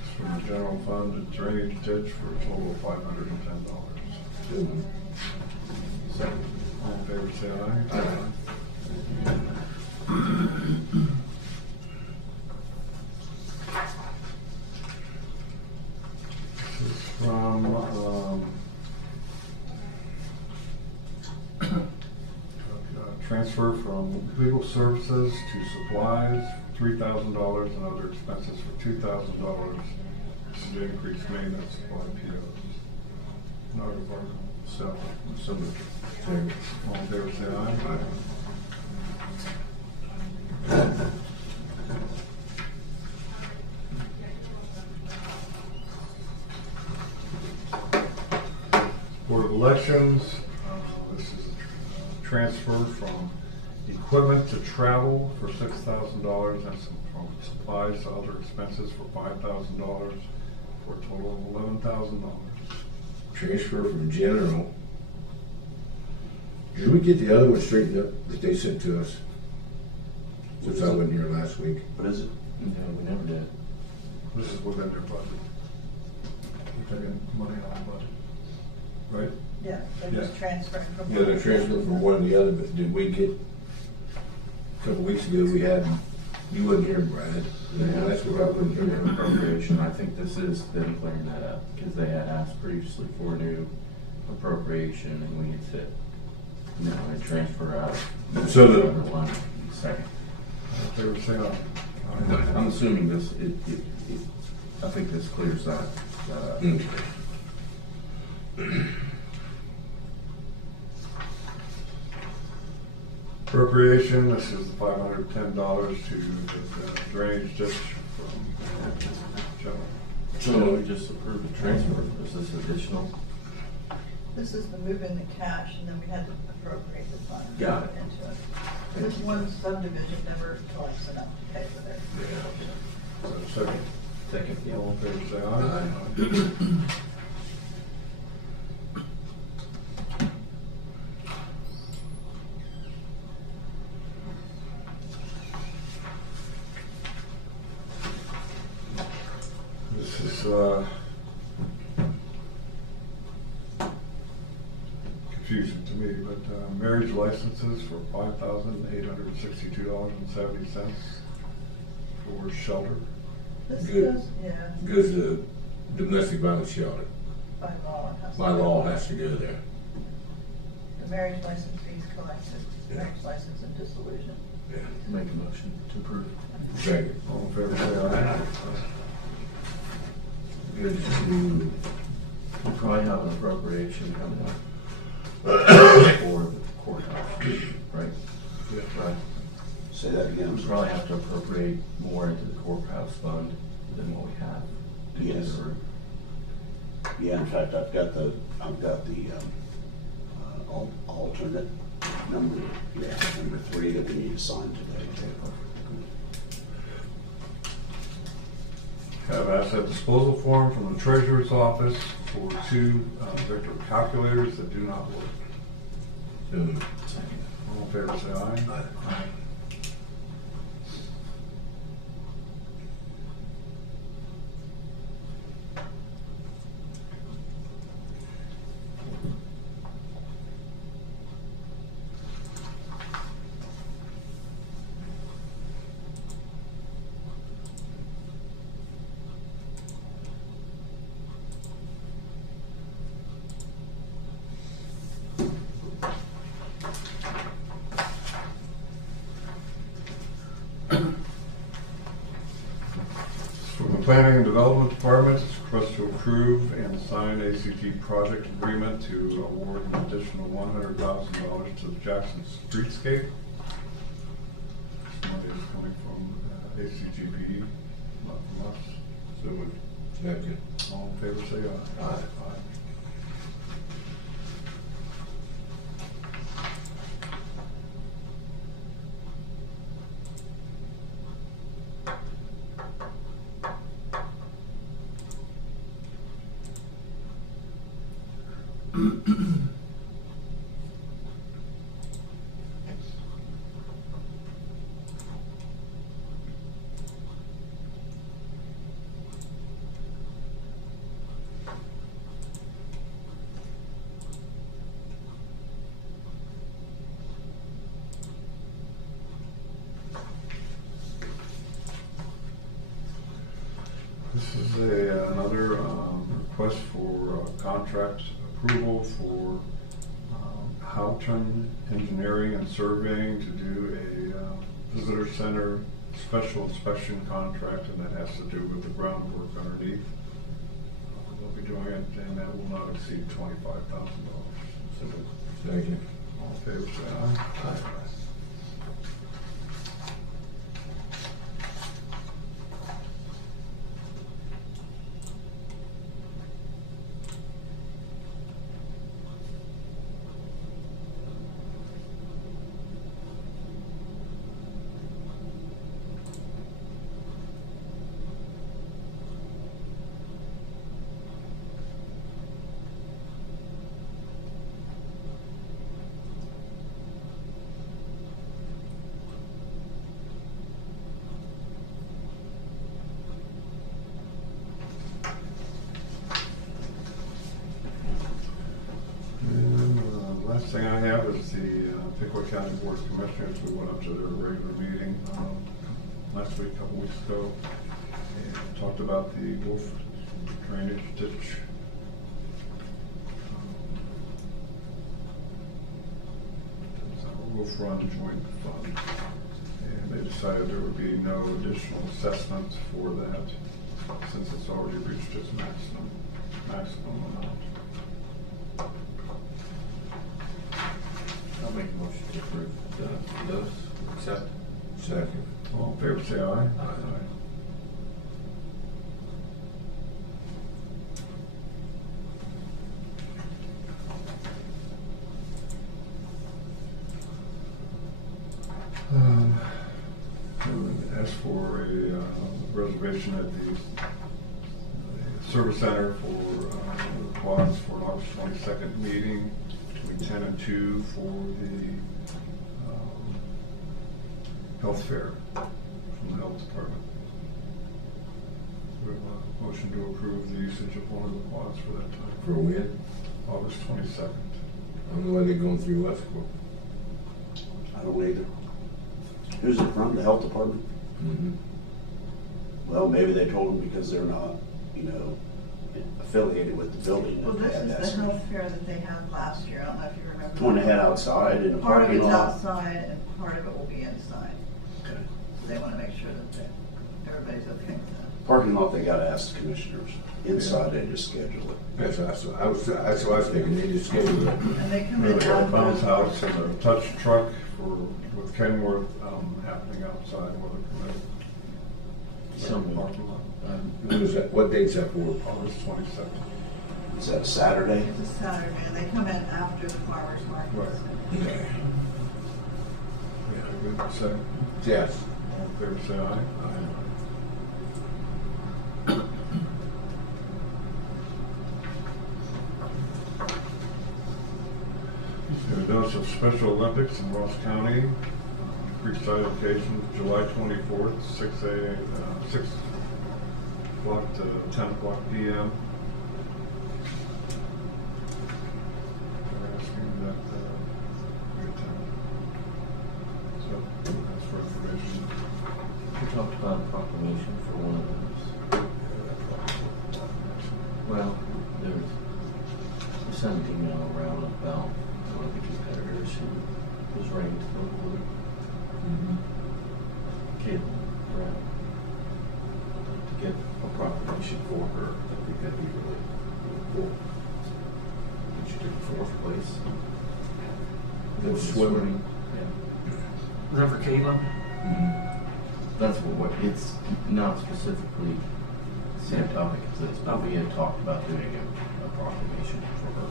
It's from the general fund to drainage ditch for a total of $510. Second. All in favor, say aye. This is from, transfer from legal services to supplies, $3,000, and other expenses for $2,000. This is to increase maintenance by POs. Not a bargain. So moved. All in favor, say aye. Board of Elections, this is a transfer from equipment to travel for $6,000 and from supplies to other expenses for $5,000 for a total of $11,000. Transfer from general Did we get the other one straightened up that they sent to us? Since I wasn't here last week. What is it? No, we never did. This is within their budget. We're taking money out of the budget, right? Yeah, they're just Yeah. transferring from. Yeah, they're transferred from one to the other, but did we get, a couple weeks ago, we had, you wasn't here, Brad. That's what I wasn't here. Appropriation, I think this is them clearing that up, because they had asked previously for a new appropriation, and we had said, no, they transfer out. So the- Number one, second. They were saying, I'm assuming this, I think this clears that up. Okay. appropriation, this is the $510 to the drainage ditch from general. So we just approved the transfer, is this additional? This is the move in the cash, and then we had to appropriate the funds. Got it. Into it. This one subdivision never collects enough to pay for their. Second. Second. All in favor, say aye. This is, confusing to me, but, marriage licenses for $5,862.70 for shelter. This Good. goes, yeah, Goes to domestic violence shelter. by law. it has to By go. law, has to go there. The marriage license fees collected, Yeah. marriage license and dissolution. Yeah. Make a motion to approve. Second. All in favor, say aye. Good to, We probably have an appropriation coming up for the courthouse, right? Yeah. Right. Say that again. We probably have to appropriate more into the courthouse fund than what we have. to do Yes. the roof. Yeah, in fact, I've got the alternate number 3 that we need to sign today. Have asset disposal form from the treasurer's office for 2 Victor calculators that do not work. Second. All in favor, say aye. Aye. From the Planning and Development Department, it's a request to approve and sign ACT project agreement to award an additional $100,000 to the Jackson Streetscape. This money is coming from ACGP, not from us. So moved. Second. All in favor, say aye. Aye. This is another request for contract approval for Houghton Engineering and Surveying to do a visitor center special inspection contract, and that has to do with the groundwork underneath. They'll be doing it, and that will not exceed $25,000. Second. All in favor, say aye. Aye. County Board of Commissioners, we went up to their regular meeting last week, a couple weeks ago, and talked about the Wolf drainage ditch. Wolf Run Joint Fund, and they decided there would be no additional assessment for that since it's already reached its maximum amount. I'll make a motion to approve those, accept. Second. All in favor, say aye. Aye. As for a reservation at the service center for quads for August 22nd meeting between 10 and 2 for the health fair from the health department. We have a motion to approve the usage of one of the quads for that time. For when? August 22nd. I don't know why they're going through us for. I don't either. Who's it from? The health department? Mm-hmm. Well, maybe they told them because they're not, affiliated with the building. Well, that this they had is the that. health fair that they had last year. I don't know if you remember. When they had outside in the Part of parking it's lot. outside and part of it will be inside. Okay. So they want to make sure that everybody's okay with that. Parking lot, they gotta ask the commissioners. Inside, they just schedule it. That's what I was thinking, they just scheduled it. And they come We in got a after. bounce house and a touch truck with Kenworth happening outside with a committee. Some Parking lot. When is that, what date's that for? August 22nd. Is that a Saturday? It's a Saturday, and they come in after the farmer's market. Right. Okay. Yeah, good, second. Yes. All in favor, say aye. A notice of Special Olympics in Ross County, Creekside occasion, July 24th, 6 o'clock to 10 o'clock p.m. They're asking that we attend. So that's for information. We talked about a proclamation for one of those. Well, we sent an email around about one of the competitors who was ranked locally. Caitlin Brown. To get a proclamation for her, I think that'd be really cool. And she took 4th place. That's swimming. Yeah. Is that for Caitlin? That's what it's not specifically the same topic as this, but we had talked about doing a proclamation for her.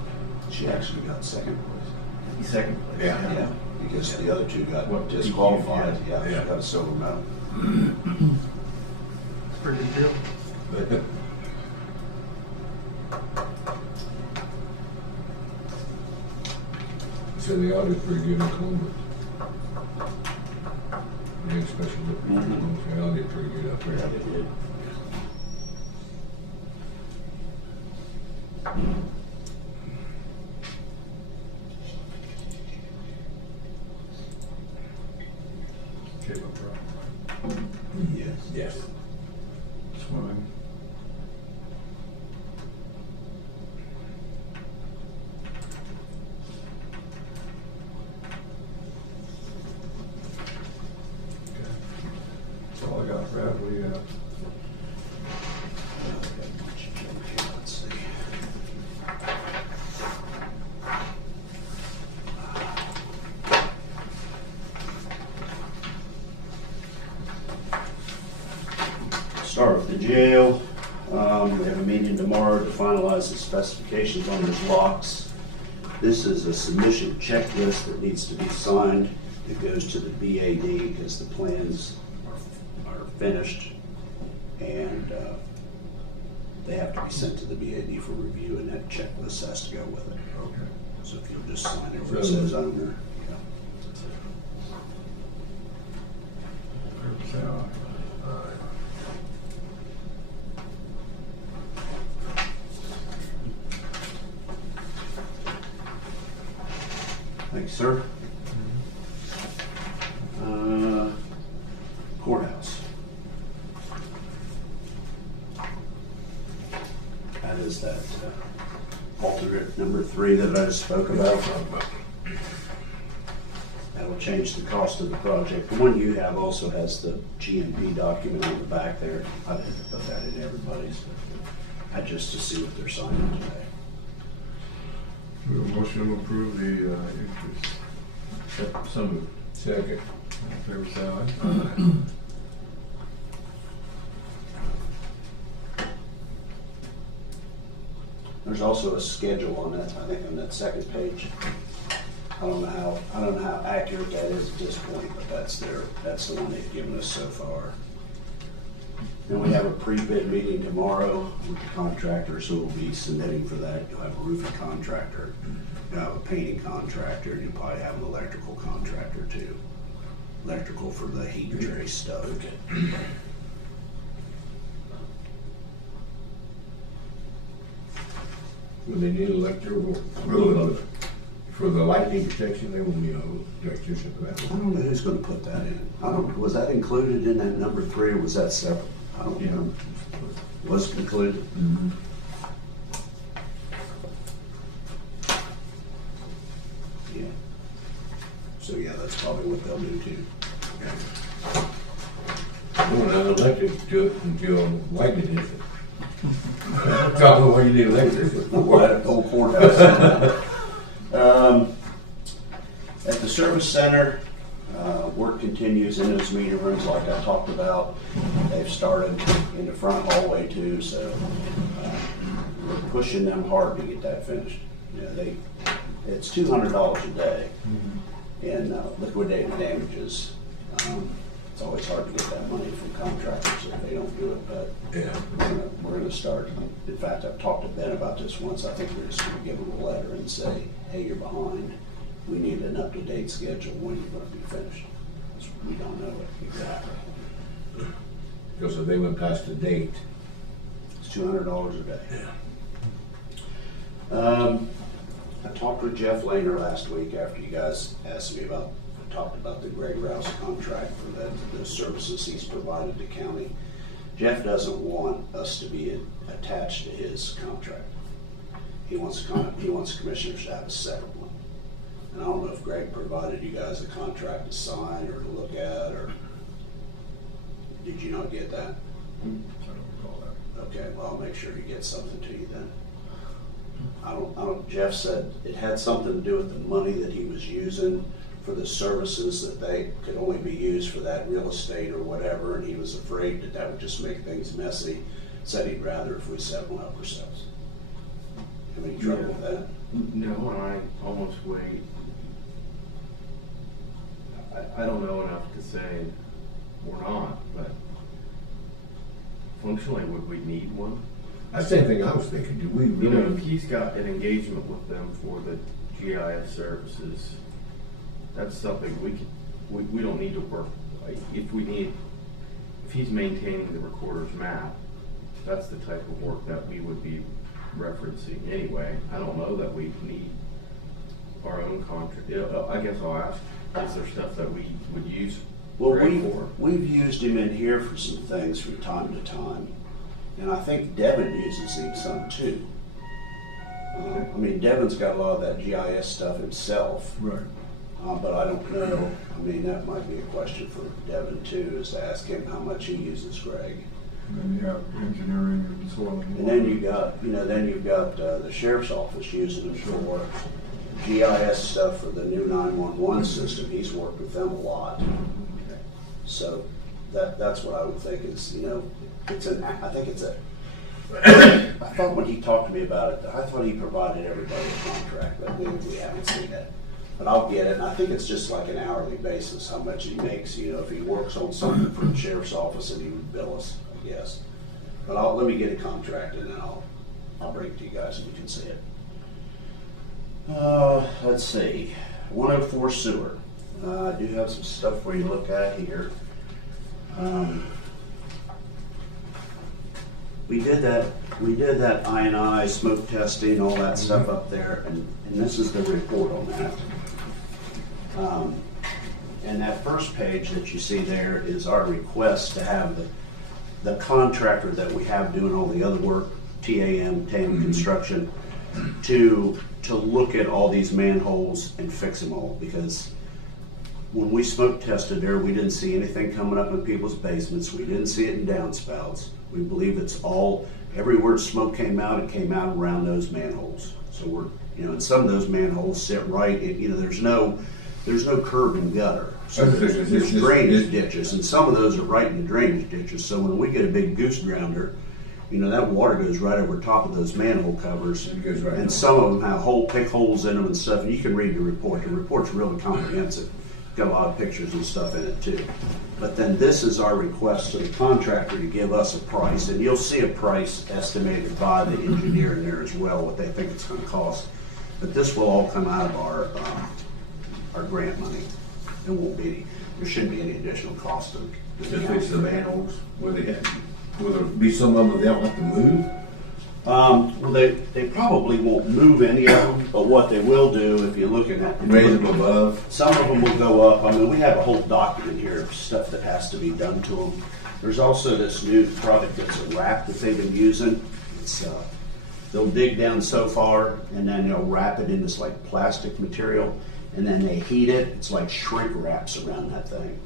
She actually got second place. Second place. Yeah, because the other two got What, disqualified. yeah. Yeah, she got a silver medal. It's a pretty good deal. So the audit pretty good in Columbus. Yeah, especially the they all did pretty good up there. Yeah, they did. Caleb Brown. Yes. Yes. Swimming. Okay. That's all I got, Brad. Let's see. Start with the jail. We have a meeting tomorrow to finalize the specifications on those locks. This is a submission checklist that needs to be signed. It goes to the BAD because the plans are finished and they have to be sent to the BAD for review, and that checklist has to go with it. Okay. So if you'll just sign it where it says owner. Yeah. Fair to say aye. Thank you, sir. is that alternate number 3 that I just spoke about. That will change the cost of the project. The one you have also has the GMP document on the back there. I didn't put that in everybody's, just to see what they're signing today. We have a motion to approve the increase. So moved. Second. All in favor, say aye. There's also a schedule on that, I think on that second page. I don't know how accurate that is at this point, but that's the one they've given us so far. And we have a pre-bid meeting tomorrow with the contractors who will be submitting for that. You'll have a roofing contractor, you'll have a painting contractor, and you'll probably have an electrical contractor too. Electrical for the heat and trace stuff. When they need electrical, for the lightning protection, they will need an electrician for that. I don't know who's gonna put that in. Was that included in that number 3 or was that separate? I don't know. Was it included? Mm-hmm. Yeah. So yeah, that's probably what they'll do too. We're not elected to it until lightning hits it. Talk about what you need electricity for. That old courthouse. At the service center, work continues in those meeting rooms like I talked about. They've started in the front hallway too, so we're pushing them hard to get that finished. You know, it's $200 a day in liquidated damages. It's always hard to get that money from contractors if they don't do it, but Yeah. we're gonna start. In fact, I've talked to Ben about this once. I think we're just gonna give them a letter and say, hey, you're behind. We need an up-to-date schedule when you're gonna be finished. 'Cause we don't know it exactly. Because if they went past the date. It's $200 a day. I talked with Jeff Lehner last week after you guys asked me about, talked about the Greg Rouse contract for the services he's provided to county. Jeff doesn't want us to be attached to his contract. He wants commissioners to have a separate one. And I don't know if Greg provided you guys a contract to sign or to look at, or did you not get that? I don't recall that. Okay, well, I'll make sure he gets something to you then. Jeff said it had something to do with the money that he was using for the services that they could only be used for that real estate or whatever, and he was afraid that that would just make things messy. Said he'd rather if we set one up ourselves. Have any trouble with that? No, and I almost wait. I don't know enough to say we're not, but functionally, would we need one? That's the same thing I was thinking. Do we You know, if really? he's got an engagement with them for the GIS services, that's something we don't need to work. If he's maintaining the recorder's map, that's the type of work that we would be referencing anyway. I don't know that we need our own contract. I guess I'll ask, is there stuff that we would use Well, Greg for? we've used him in here for some things from time to time, and I think Devin uses him some too. I mean, Devin's got a lot of that GIS stuff himself. Right. But I don't know. I mean, that might be a question for Devin too, is to ask him how much he uses Greg. And then you have engineering and soil and And water. then you've got the sheriff's office using it for GIS stuff for the new 911 system. He's worked with them a lot. So that's what I would think is, I think it's a, I thought when he talked to me about it, I thought he provided everybody a contract, but we haven't seen it. But I'll get it, and I think it's just like an hourly basis, how much he makes, if he works on something for the sheriff's office, and he would bill us, I guess. But let me get a contract, and then I'll bring it to you guys, and you can see it. Let's see, 104 sewer. I do have some stuff for you to look at here. We did that I&I smoke testing, all that stuff up there, and this is the report on that. And that first page that you see there is our request to have the contractor that we have doing all the other work TAM Construction, to look at all these manholes and fix them all, because when we smoke tested there, we didn't see anything coming up in people's basements. We didn't see it in downspouts. We believe it's all, everywhere smoke came out, it came out around those manholes. So we're, and some of those manholes sit right, there's no curb and gutter. So there's drainage ditches, and some of those are right in the drainage ditches. So when we get a big goose grounder, that water goes right over top of those manhole covers. It goes right and on. some of them have pick holes in them and stuff, and you can read the report. The report's really comprehensive. Got a lot of pictures and stuff in it too. But then this is our request to the contractor to give us a price, and you'll see a price estimated by the engineer in there as well, what they think it's gonna cost. But this will all come out of our grant money. There shouldn't be any additional cost to To fix the manholes, will there be some of them they'll have to move? Well, they probably won't move any of them, but what they will do, if you're looking at. Raise them above? Some of them will go up. We have a whole document here of stuff that has to be done to them. There's also this new product that's a wrap that they've been using. They'll dig down so far, and then they'll wrap it in this like plastic material, and then they heat it. It's like shrink wraps around that thing.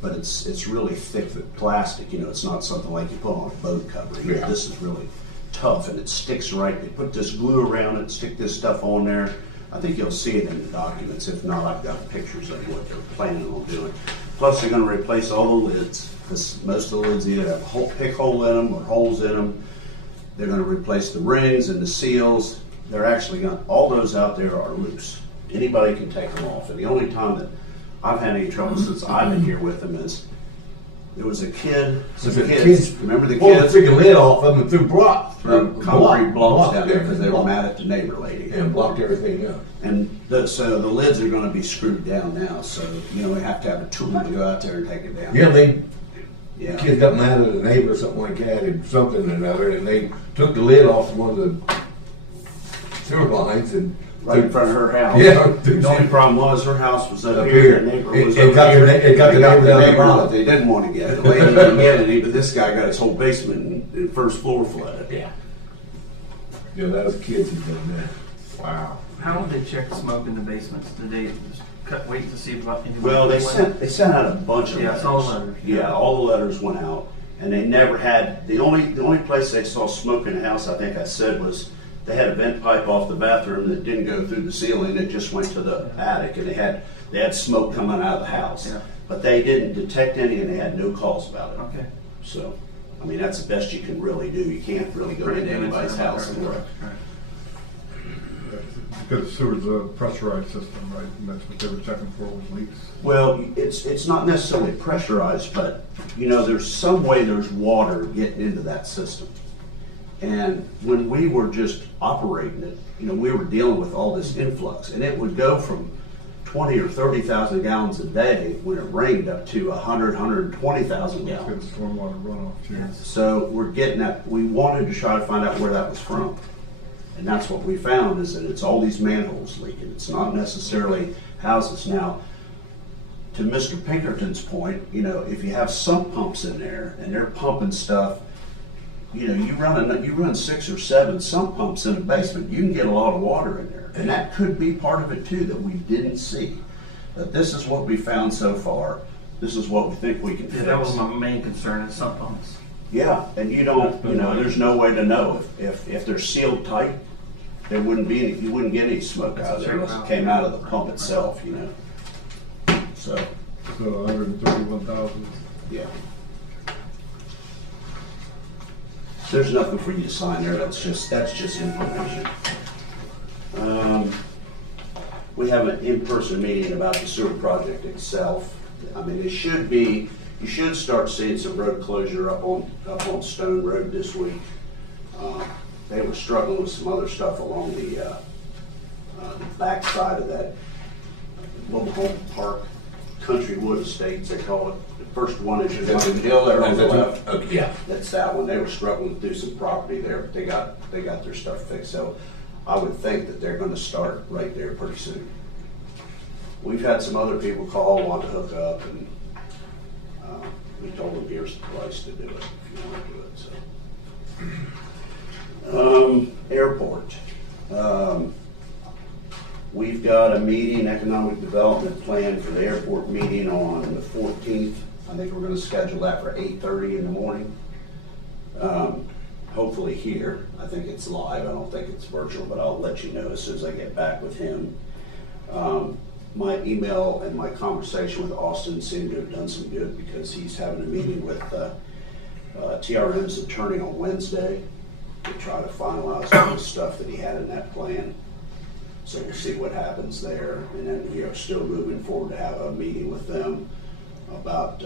But it's really thick plastic, it's not something like you put on a boat cover. Yeah. This is really tough, and it sticks right. They put this glue around it, stick this stuff on there. I think you'll see it in the documents. If not, I've got pictures of what they're planning on doing. Plus, they're going to replace all the lids, because most of the lids either have a pick hole in them or holes in them. They're going to replace the rings and the seals. They're actually going to, all those out there are loose. Anybody can take them off. And the only time that I've had any trouble since I've been here with them is there was a kid, remember the kids? They took a lid off of them and threw blocks. Concrete blocks down there because they were mad at the neighbor lady. And blocked everything up. And so the lids are going to be screwed down now. So, we have to have a tool to go out there and take it down. Yeah, the Yeah. kids got mad at the neighbor or something like that, and something or another, and they took the lid off one of the sewer lines and Right in front of her house. Yeah. The only problem was her house was up Up here. here. The neighbor It- was it over got here. the na- it got the neighbor down the neighbor bottom. that they didn't want to get. The lady didn't get any, but this guy got his whole basement and first floor flooded. Yeah. Yeah, that was kids who done that. Wow. How would they check smoke in the basements? Did they just wait to see if anyone? Well, they sent out a bunch of Yeah, I letters. saw the letters. Yeah, all the letters went out, and they never had. The only place they saw smoke in the house, I think I said, was they had a vent pipe off the bathroom that didn't go through the ceiling. It just went to the attic, and they had smoke coming out of the house. Yeah. But they didn't detect any, and they had no calls about it. Okay. So, that's the best you can really do. You can't really go into anybody's house and look. Because sewer's a pressurized system, right? And that's what they were checking for was leaks. Well, it's not necessarily pressurized, but there's some way there's water getting into that system. And when we were just operating it, we were dealing with all this influx, and it would go from 20 or 30,000 gallons a day when it rained up to 120,000 Good gallons. stormwater runoff too. So we're getting that. We wanted to try to find out where that was from. And that's what we found, is that it's all these manholes leaking. It's not necessarily houses. Now, to Mr. Pinkerton's point, if you have sump pumps in there and they're pumping stuff, you run 6 or 7 sump pumps in a basement, you can get a lot of water in there. And that could be part of it too that we didn't see. But this is what we found so far. This is what we think we can fix. Yeah, that was my main concern, is sump pumps. Yeah, and there's no way to know if they're sealed tight. There wouldn't be any, you wouldn't get any smoke out of there unless it came out of the pump itself, So 131,000. yeah. There's nothing for you to sign there. That's just information. We have an in-person meeting about the sewer project itself. You should start seeing some road closure up on Stone Road this week. They were struggling with some other stuff along the back side of that Mobile Home Park, Country Wood Estates, they call it. The first one is just on the hill there on the left. Okay, yeah. That's that one. They were struggling to do some property there, but they got their stuff fixed. So I would think that they're going to start right there pretty soon. We've had some other people call, want to hook up, and we told them here's the price to do it if you want to do it. So Airport. We've got a meeting, economic development plan for the airport meeting on the 14th. I think we're gonna schedule that for 8:30 in the morning. Hopefully here. I think it's live. I don't think it's virtual, but I'll let you know as soon as I get back with him. My email and my conversation with Austin seemed to have done some good because he's having a meeting with TRM's attorney on Wednesday to try to finalize all the stuff that he had in that plan. So we'll see what happens there. And then we are still moving forward to have a meeting with them about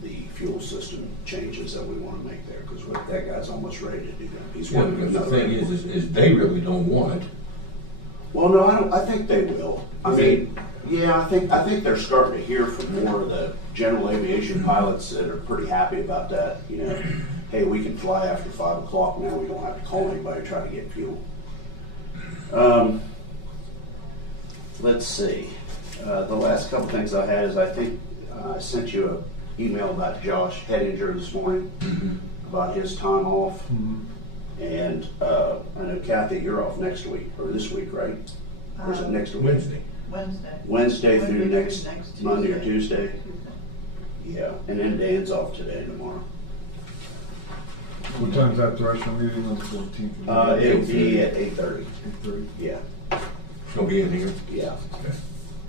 the fuel system changes that we want to make there, because that guy's almost ready to do that. He's Yeah, working because the another thing is they really don't want it. Well, no, I think they will. I mean, yeah, I think they're starting to hear from more of the general aviation pilots that are pretty happy about that. You know, hey, we can fly after 5 o'clock now. We don't have to call anybody to try to get fuel. Let's see. The last couple things I had is I think I sent you an email about Josh Hedinger this morning about his time off. And I know Kathy, you're off next week, or this week, right? Or is it next week? Wednesday. Wednesday through next Tuesday. Monday or Tuesday? Yeah, and then Dan's off today and tomorrow. What time's that threshold meeting on the 14th? It'll be at 8:30. 8:30. Yeah, It's gonna be in here. yeah.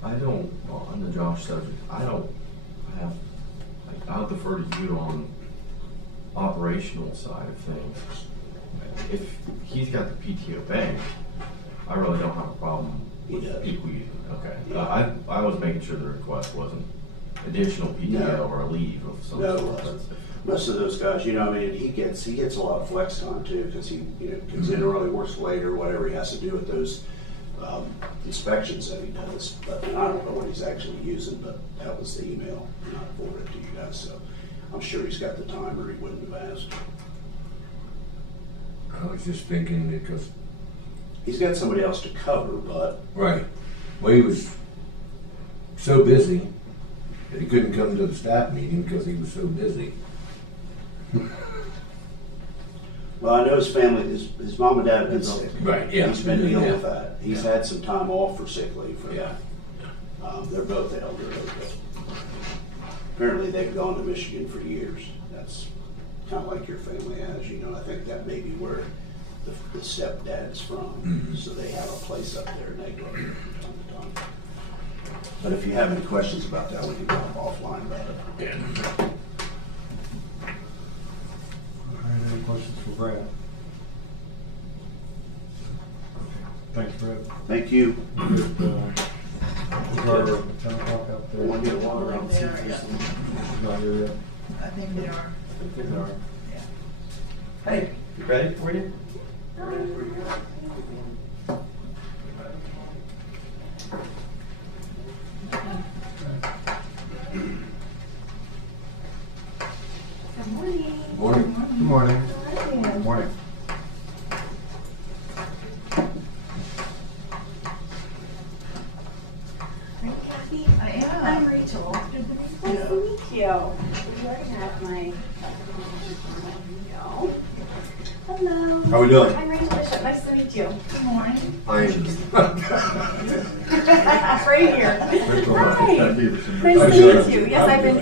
I don't, well, on the Josh subject, I have, like, I'll defer to you on operational side of things. If he's got the PTO bank, I really don't have a problem He with does. people using it. Okay. Yeah. I was making sure the request wasn't additional PTO No. or a leave of some No, sort. it wasn't. Most of those guys, you know, I mean, he gets a lot of flex time too, because he, you know, comes in early, works late, or whatever he has to do with those inspections that he does. But and I don't know what he's actually using, but that was the email, and I forwarded it to you guys. So I'm sure he's got the time, or he wouldn't have asked. I was just thinking because, He's got somebody else to cover, but right, well, he was so busy that he couldn't come to the staff meeting because he was so busy. well, I know his family, his mom and dad have been sick. Right, yeah. He's been dealing with Yeah. that. He's had some time off for sick leave for that. They're both elderly, but apparently they've gone to Michigan for years. That's kind of like your family has, you know. I think that may be where the stepdad's from. So they have a place up there and they go up there from time to time. But if you have any questions about that, we can talk offline about it. All right, any questions for Brad? Thanks, Brad. Thank you. Is our 10 o'clock out there? Want to get a water I out? think they are, yeah. Not here yet. I think they are. They are. Hey, you ready for you? Good morning. Morning. Good morning. How are you? Good morning. Are you Kathy? I am. I'm Rachel. Nice to meet you. You already have my. Go. Hello. How we doing? I'm Rachel Bishop. Nice to meet you. Good morning. I am. Right here. Hi. Chad Beaverson. Nice How's to yours? meet you. Yes, I've been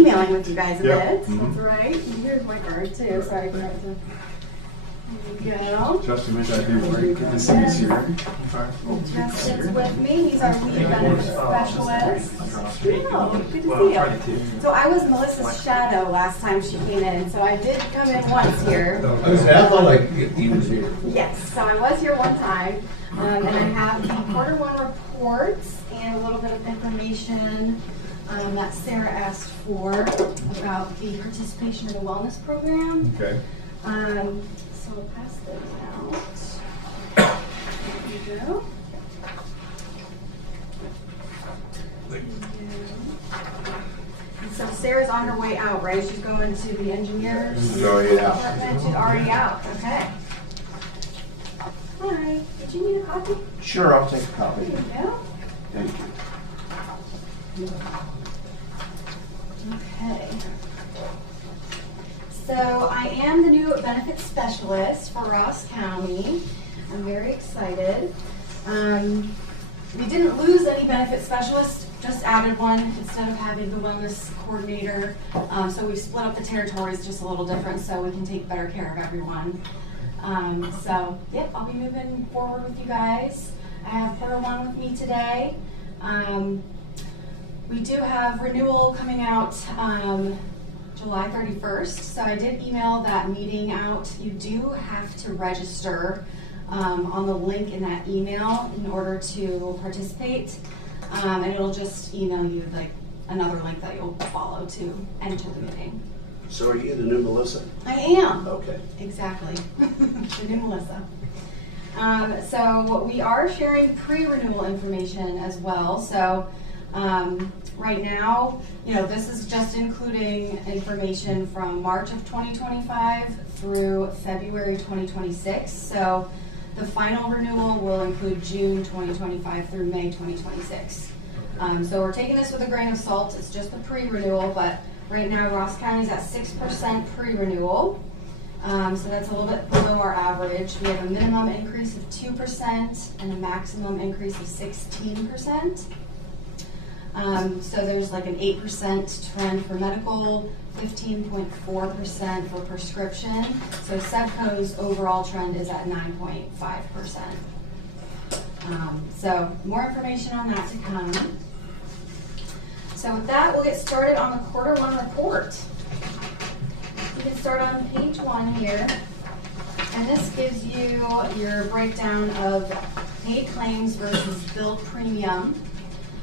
emailing with you guys a bit. That's right. Here's my card too. Sorry for that. There you go. Justin, Chad Beaverson. Good to see you, sir. Justin's with me. He's our lead benefits specialist. Oh, good to see you. So I was Melissa's shadow last time she came in, so I did come in once here. I thought he was here. Yes, so I was here one time, and I have the quarter one reports and a little bit of information that Sarah asked for about the participation in the wellness program. Okay. So I'll pass those out. There you go. Thank you. And so Sarah's on her way out, right? She's going to the engineers She's already out. department. She's already out. Okay. Hi. Did you need a copy? Sure, I'll take a copy. There you go. Thank you. Okay. So I am the new benefits specialist for Ross County. I'm very excited. We didn't lose any benefit specialists, just added one instead of having the wellness coordinator. So we've split up the territories just a little different so we can take better care of everyone. So, yep, I'll be moving forward with you guys. I have Porter One with me today. We do have renewal coming out July 31st. So I did email that meeting out. You do have to register on the link in that email in order to participate. And it'll just email you like another link that you'll follow to enter the meeting. So are you the new Melissa? I am. Okay. Exactly. The new Melissa. So we are sharing pre-renewal information as well. So right now, this is just including information from March of 2025 through February 2026. So the final renewal will include June 2025 through May 2026. So we're taking this with a grain of salt. It's just the pre-renewal, but right now Ross County is at 6% pre-renewal. So that's a little bit below our average. We have a minimum increase of 2% and a maximum increase of 16%. So there's like an 8% trend for medical, 15.4% for prescription. So Sevco's overall trend is at 9.5%. So more information on that to come. So with that, we'll get started on the quarter one report. You can start on page 1 here. And this gives you your breakdown of paid claims versus billed premium.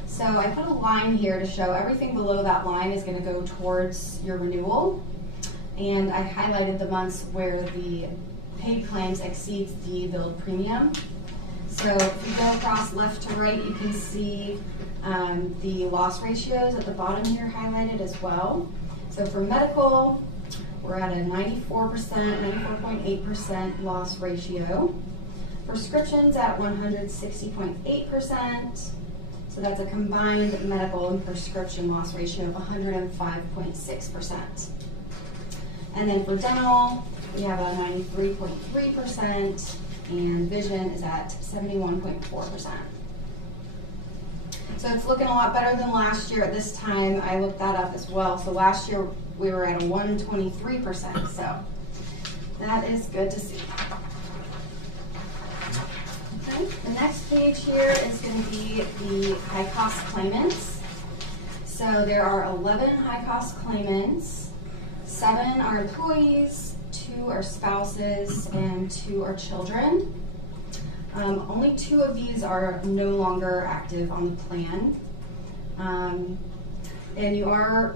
So I put a line here to show everything below that line is going to go towards your renewal. And I highlighted the months where the paid claims exceeds the billed premium. So if you go across left to right, you can see the loss ratios at the bottom here highlighted as well. So for medical, we're at a 94.8% loss ratio. Prescriptions at 160.8%. So that's a combined medical and prescription loss ratio of 105.6%. And then for dental, we have a 93.3%, and vision is at 71.4%. So it's looking a lot better than last year at this time. I looked that up as well. So last year we were at a 123%. So that is good to see. Okay. The next page here is going to be the high cost claimants. So there are 11 high cost claimants. 7 are employees, 2 are spouses, and 2 are children. Only 2 of these are no longer active on the plan. And you are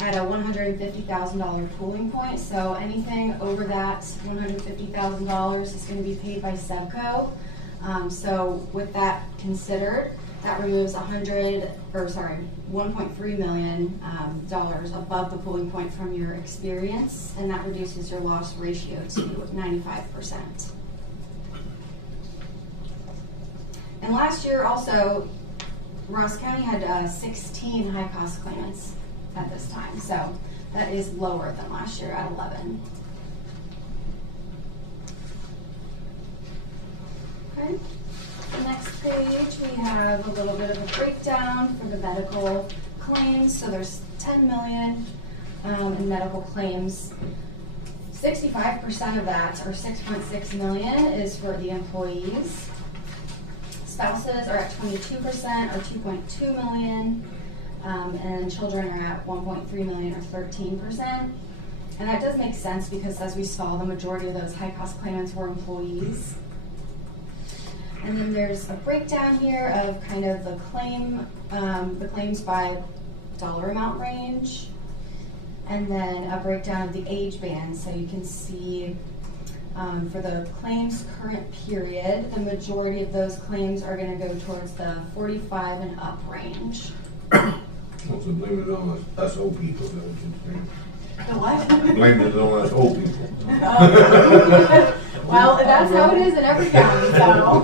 at a $150,000 pooling point, so anything over that $150,000 is going to be paid by Sevco. So with that considered, that removes $1.3 million above the pooling point from your experience, and that reduces your loss ratio to 95%. And last year also, Ross County had 16 high-cost claimants at this time, so that is lower than last year at 11. Okay. The next page, we have a little bit of a breakdown for the medical claims. So there's 10 million in medical claims. 65% of that, or 6.6 million, is for the employees. Spouses are at 22%, or 2.2 million, and children are at 1.3 million, or 13%. And that does make sense because, as we saw, the majority of those high-cost claimants were employees. And then there's a breakdown here of kind of the claims by dollar amount range, and then a breakdown of the age band. So you can see for the claims current period, the majority of those claims are going to go towards the 45 and up range. What's the blame it on us old people? Is that what you're saying? The what? Blame it on us old people. Well, that's how it is in every county, so.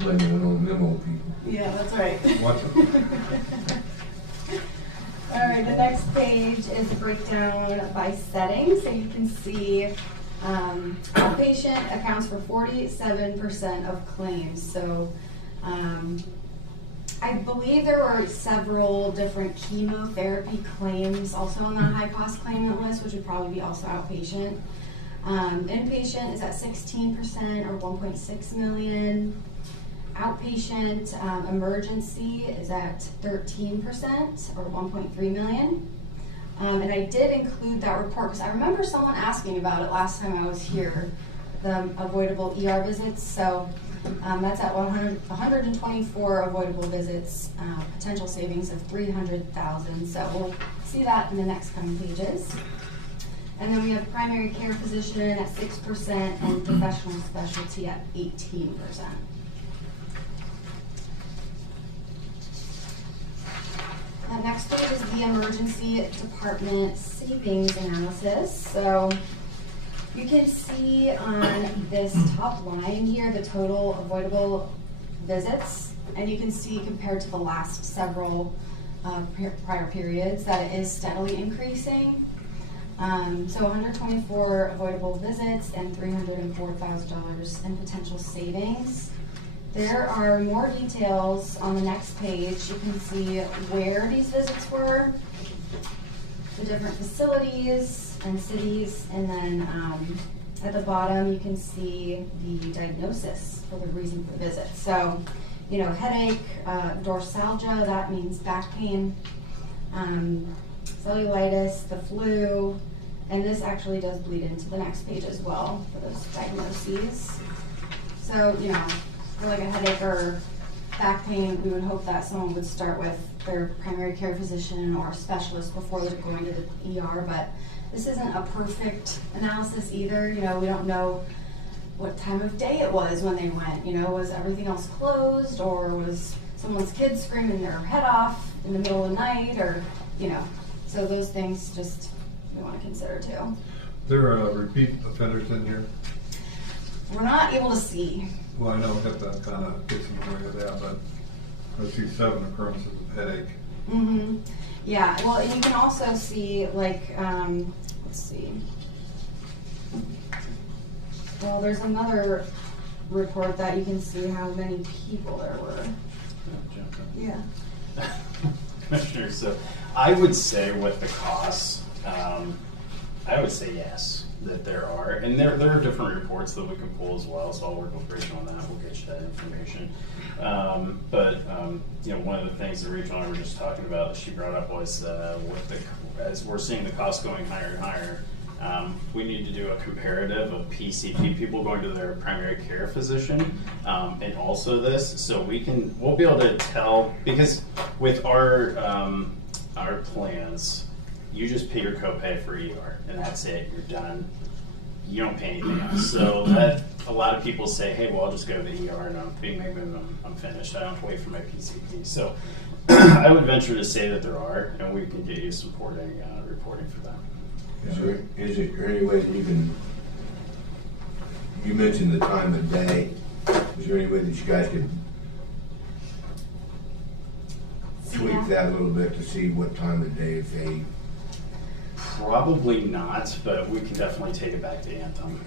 Blame it on them old people. Yeah, that's right. Watch it. All right, the next page is a breakdown by setting. So you can see outpatient accounts for 47% of claims. So I believe there were several different chemotherapy claims also on the high cost claimant list, which would probably be also outpatient. Inpatient is at 16% or 1.6 million. Outpatient emergency is at 13% or 1.3 million. And I did include that report because I remember someone asking about it last time I was here, the avoidable ER visits. So that's at 124 avoidable visits, potential savings of 300,000. So we'll see that in the next coming pages. And then we have primary care physician at 6% and professional specialty at 18%. The next page is the emergency department savings analysis. So you can see on this top line here the total avoidable visits, and you can see compared to the last several prior periods that it is steadily increasing. So 124 avoidable visits and $304,000 in potential savings. There are more details on the next page. You can see where these visits were, the different facilities and cities, and then at the bottom you can see the diagnosis for the reason for the visit. So, you know, headache, dorsalgia, that means back pain, cellulitis, the flu, and this actually does bleed into the next page as well for those diagnoses. So, you know, for like a headache or back pain, we would hope that someone would start with their primary care physician or a specialist before they're going to the ER, but this isn't a perfect analysis either. You know, we don't know what time of day it was when they went. You know, was everything else closed, or was someone's kid screaming their head off in the middle of the night, or, you know, so those things just we want to consider too. There are repeat offenders in here? We're not able to see. Well, I know that kind of gets in the way of that, but I see 7 occurrences of headache. Mm-hmm. Yeah, well, and you can also see, like, let's see. Well, there's another report that you can see how many people there were. Yeah. Commissioner, so I would say with the costs, I would say yes, that there are. And there are different reports that we can pull as well, so I'll work with Rachel on that. We'll get you that information. You know, one of the things that Rachel and I were just talking about, she brought up was as we're seeing the costs going higher and higher, we need to do a comparative of PCP, people going to their primary care physician, and also this, so we'll be able to tell, because with our plans, you just pay your copay for ER, and that's it, you're done. You don't pay anything else. So that a lot of people say, hey, well, I'll just go to the ER and I'm finished. I don't have to wait for my PCP. So I would venture to say that there are, and we can get you supporting reporting for that. Is there any way that you can, you mentioned the time of day, is there any way that you guys could tweak that a little bit to see what time of day if they? Probably not, but we can definitely take it back to Anthem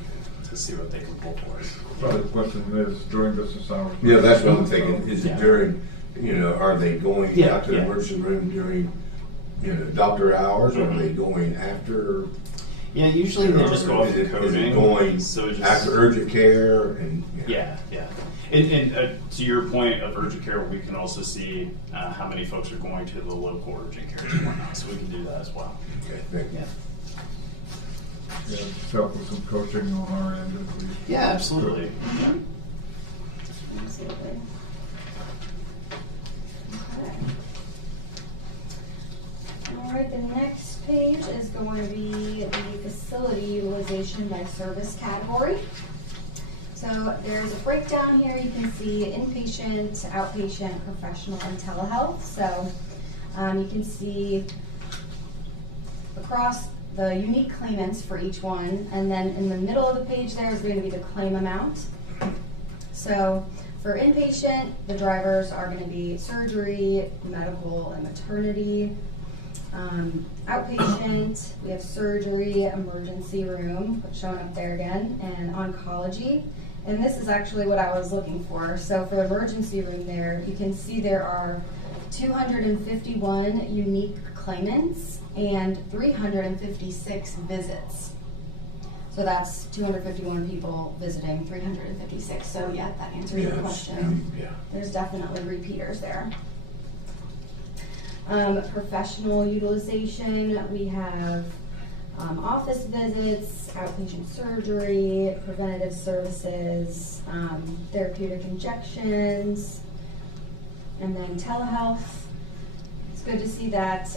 to see what they can pull for us. Well, the question is during business hours. Yeah, that's what I'm thinking. Is it during, you know, are they going out to the emergency room during, you know, doctor hours, or are they going after? Yeah, usually they just go off the coding. Is it going so after urgent care and? Yeah. And to your point of urgent care, we can also see how many folks are going to the local urgent care and whatnot, so we can do that as well. Okay, thank you. Yeah, just help with some coaching on our end. Yeah, absolutely. Absolutely. Okay. All right, the next page is going to be the facility utilization by service category. So there's a breakdown here. You can see inpatient, outpatient, professional, and telehealth. So you can see across the unique claimants for each one, and then in the middle of the page there is going to be the claim amount. So for inpatient, the drivers are going to be surgery, medical, and maternity. Outpatient, we have surgery, emergency room, showing up there again, and oncology. And this is actually what I was looking for. So for the emergency room there, you can see there are 251 unique claimants and 356 visits. So that's 251 people visiting, 356. So yeah, that answers your question. Yeah. There's definitely repeaters there. Professional utilization, we have office visits, outpatient surgery, preventative services, therapeutic injections, and then telehealth. It's good to see that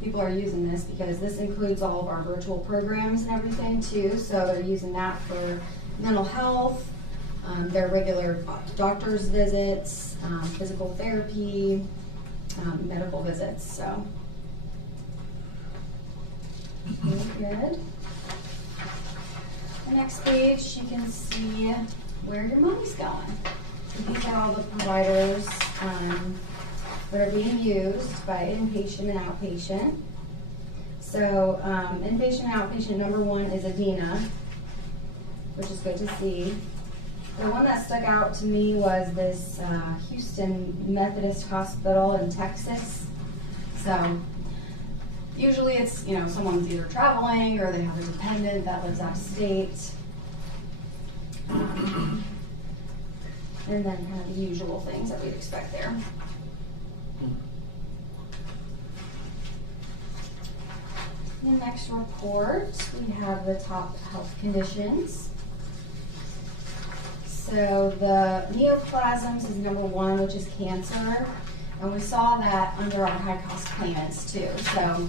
people are using this because this includes all of our virtual programs and everything too. So they're using that for mental health, their regular doctor's visits, physical therapy, medical visits. So very good. The next page, you can see where your money's going. So these are all the providers that are being used by inpatient and outpatient. So inpatient and outpatient, number one is Adena, which is good to see. The one that stuck out to me was this Houston Methodist Hospital in Texas. So usually it's, you know, someone's either traveling or they have a dependent that lives out of state. And then kind of the usual things that we'd expect there. The next report, we have the top health conditions. So the neoplasms is number one, which is cancer. And we saw that under our high cost claimants too. So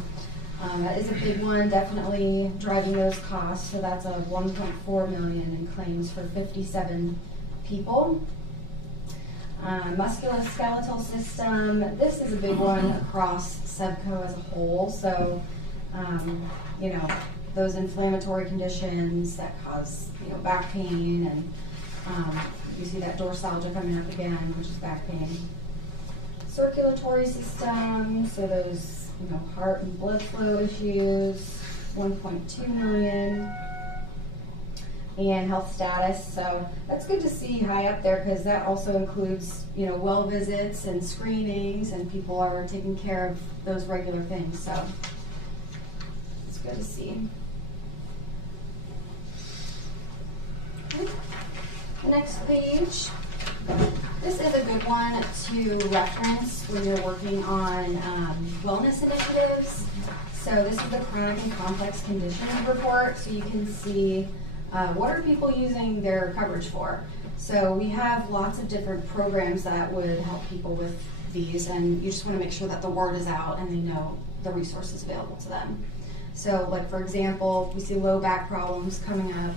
that is a big one, definitely driving those costs. So that's a 1.4 million in claims for 57 people. Musculoskeletal system, this is a big one across Sevco as a whole. So, you know, those inflammatory conditions that cause, you know, back pain, and you see that dorsalgia coming up again, which is back pain. Circulatory system, so those, you know, heart and blood flow issues, 1.2 million. And health status, so that's good to see high up there because that also includes, you know, well visits and screenings, and people are taking care of those regular things, so it's good to see. Okay. The next page, this is a good one to reference when you're working on wellness initiatives. So this is the chronic and complex conditions report, so you can see what are people using their coverage for? So we have lots of different programs that would help people with these, and you just want to make sure that the word is out and they know the resources available to them. So like for example, we see low back problems coming up.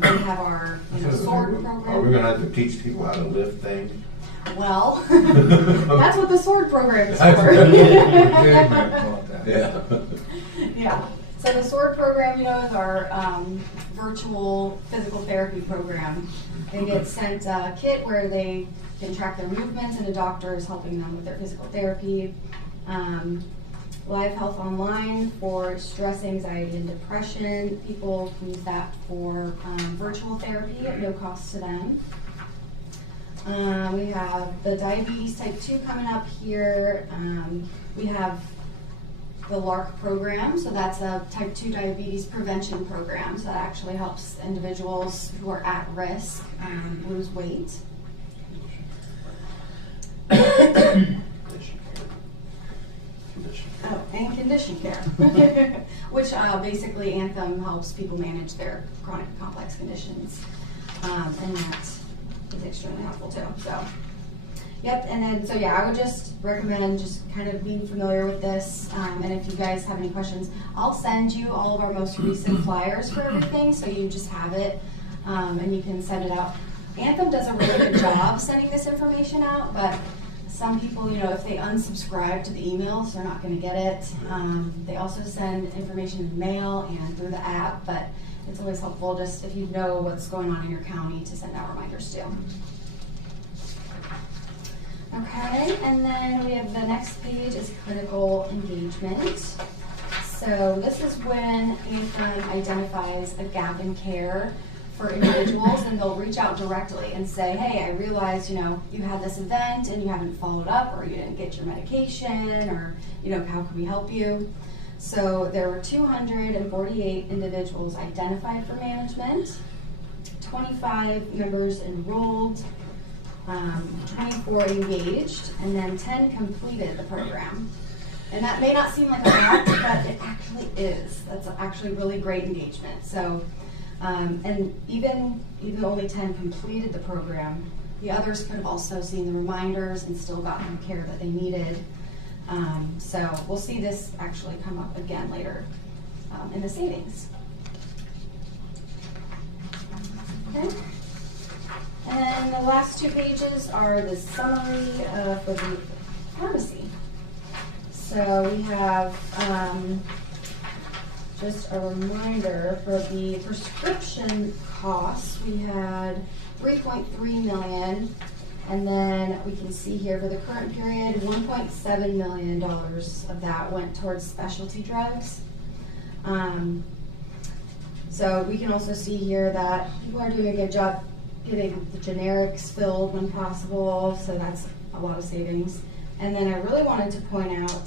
We have our SWORD program. Are we going to have to teach people how to lift things? Well, that's what the SWORD program is for. Yeah. Yeah. So the SWORD program, you know, is our virtual physical therapy program. They get sent a kit where they can track their movements, and a doctor is helping them with their physical therapy. Live Health Online for stress, anxiety, and depression. People can use that for virtual therapy at no cost to them. We have the diabetes type 2 coming up here. We have the LARC program, so that's a type 2 diabetes prevention program. So that actually helps individuals who are at risk lose weight. Oh, and condition care, which basically Anthem helps people manage their chronic and complex conditions, and that is extremely helpful too. So, yep, and then so yeah, I would just recommend just kind of being familiar with this, and if you guys have any questions, I'll send you all of our most recent flyers for everything, so you just have it, and you can send it out. Anthem does a really good job sending this information out, but some people, you know, if they unsubscribe to the emails, they're not going to get it. They also send information in mail and through the app, but it's always helpful just if you know what's going on in your county to send out reminders too. Okay, and then we have the next page is clinical engagement. So this is when Anthem identifies a gap in care for individuals, and they'll reach out directly and say, hey, I realized, you had this event and you haven't followed up, or you didn't get your medication, or, how can we help you? So there were 248 individuals identified for management, 25 members enrolled, 24 engaged, and then 10 completed the program. And that may not seem like a lot, but it actually is. That's actually really great engagement. So, and even only 10 completed the program, the others could have also seen the reminders and still gotten the care that they needed. So we'll see this actually come up again later in the savings. Okay. And then the last two pages are the summary for the pharmacy. So we have just a reminder for the prescription costs. We had $3.3 million, and then we can see here for the current period, $1.7 million of that went towards specialty drugs. So we can also see here that people are doing a good job getting the generics filled when possible, so that's a lot of savings. And then I really wanted to point out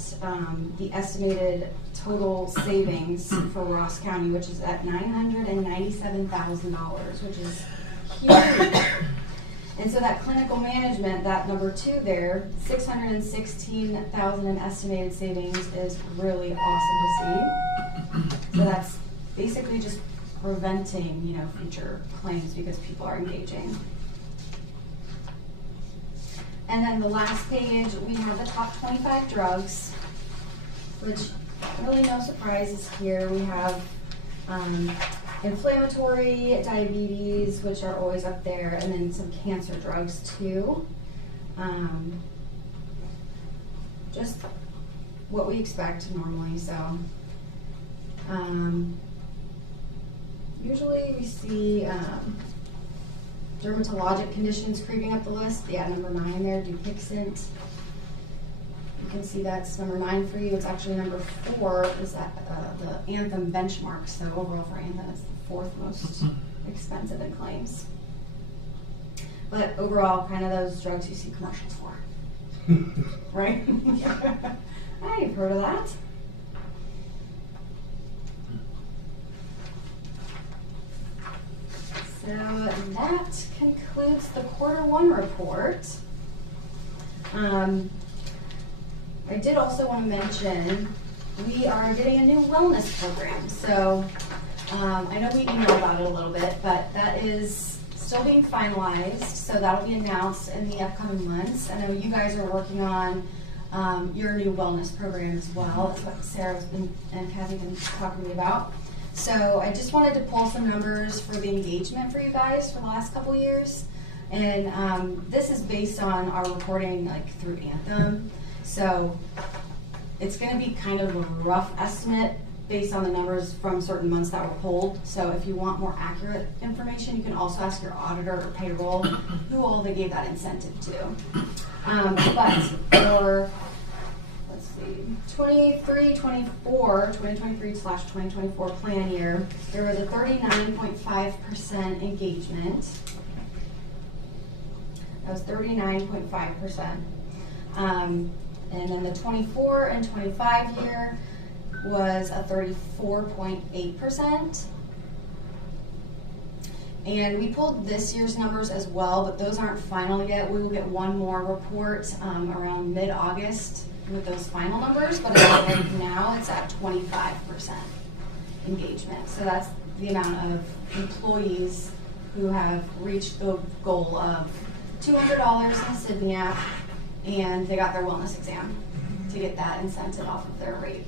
the estimated total savings for Ross County, which is at $997,000, which is huge. And so that clinical management, that number 2 there, $616,000 in estimated savings, is really awesome to see. So that's basically just preventing, future claims because people are engaging. And then the last page, we have the top 25 drugs, which really no surprises here. We have inflammatory, diabetes, which are always up there, and then some cancer drugs too. Just what we expect normally. So usually we see dermatologic conditions creeping up the list. Yeah, number 9 there, Dupixent. You can see that's number 9 for you. It's actually number 4 is that the Anthem benchmark. So overall for Anthem, it's the 4th most expensive in claims. But overall, kind of those drugs you see commercials for, right? I've heard of that. So that concludes the Q1 report. I did also want to mention we are getting a new wellness program. So I know we emailed about it a little bit, but that is still being finalized. So that'll be announced in the upcoming months. I know you guys are working on your new wellness program as well. That's what Sarah's been and Kathy been talking to me about. So I just wanted to pull some numbers for the engagement for you guys for the last couple of years. And this is based on our reporting through Anthem. So it's going to be kind of a rough estimate based on the numbers from certain months that were pulled. So if you want more accurate information, you can also ask your auditor or payroll who all they gave that incentive to. But for 2023/24 plan year, there was a 39.5% engagement. That was 39.5%. And then the 24 and 25 year was a 34.8%. And we pulled this year's numbers as well, but those aren't final yet. We will get one more report around mid-August with those final numbers, but right now it's at 25% engagement. So that's the amount of employees who have reached the goal of $200 in Sydney app, and they got their wellness exam to get that incentive off of their rate.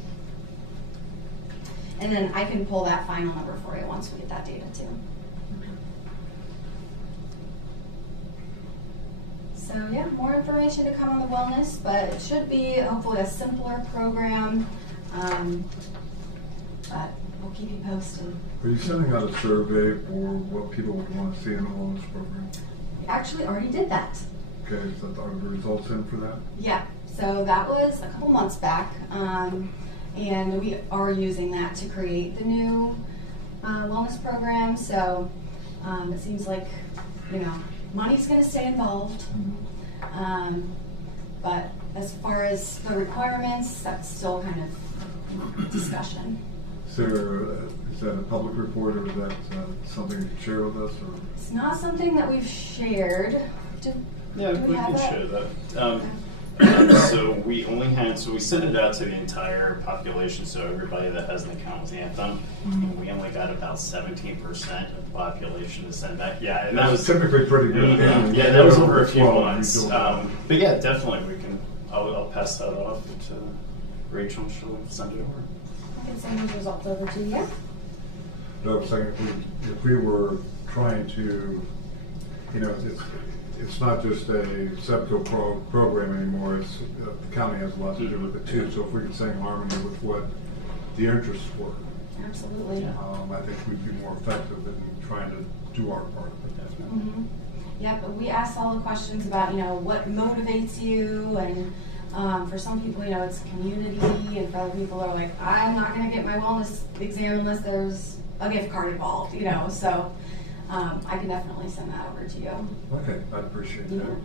And then I can pull that final number for you once we get that data too. So yeah, more information to come on the wellness, but it should be hopefully a simpler program. But we'll keep you posted. Are you sending out a survey for what people would want to see in the wellness program? We actually already did that. Okay, so are the results in for that? Yeah, so that was a couple months back, and we are using that to create the new wellness program. So it seems like, you know, money's going to stay involved, but as far as the requirements, that's still kind of discussion. So is that a public report, or is that something you can share with us? Or? It's not something that we've shared. Yeah, Do we have can it? share that. So we only had, so we sent it out to the entire population, so everybody that has an account with Anthem, and we only got about 17% of the population to send back. Yeah, and that was typically pretty good. Yeah, that was over a few Well, months. you do. But yeah, definitely we can. I'll pass that off to Rachel. She'll send it over. I can send these results over to you. No, I was saying if we were trying to, you know, it's not just a SEPCO program anymore. It's the county has a lot to do with it too. So if we could sing harmony with what the interests were, Absolutely. I think we'd be more effective in trying to do our part of it. Mm-hmm. Yep, we asked all the questions about, you know, what motivates you, and for some people, you know, it's community, and for other people are like, I'm not going to get my wellness exam unless there's a gift card involved, you know, so I can definitely send that over to you. Okay, I'd appreciate that. Yeah.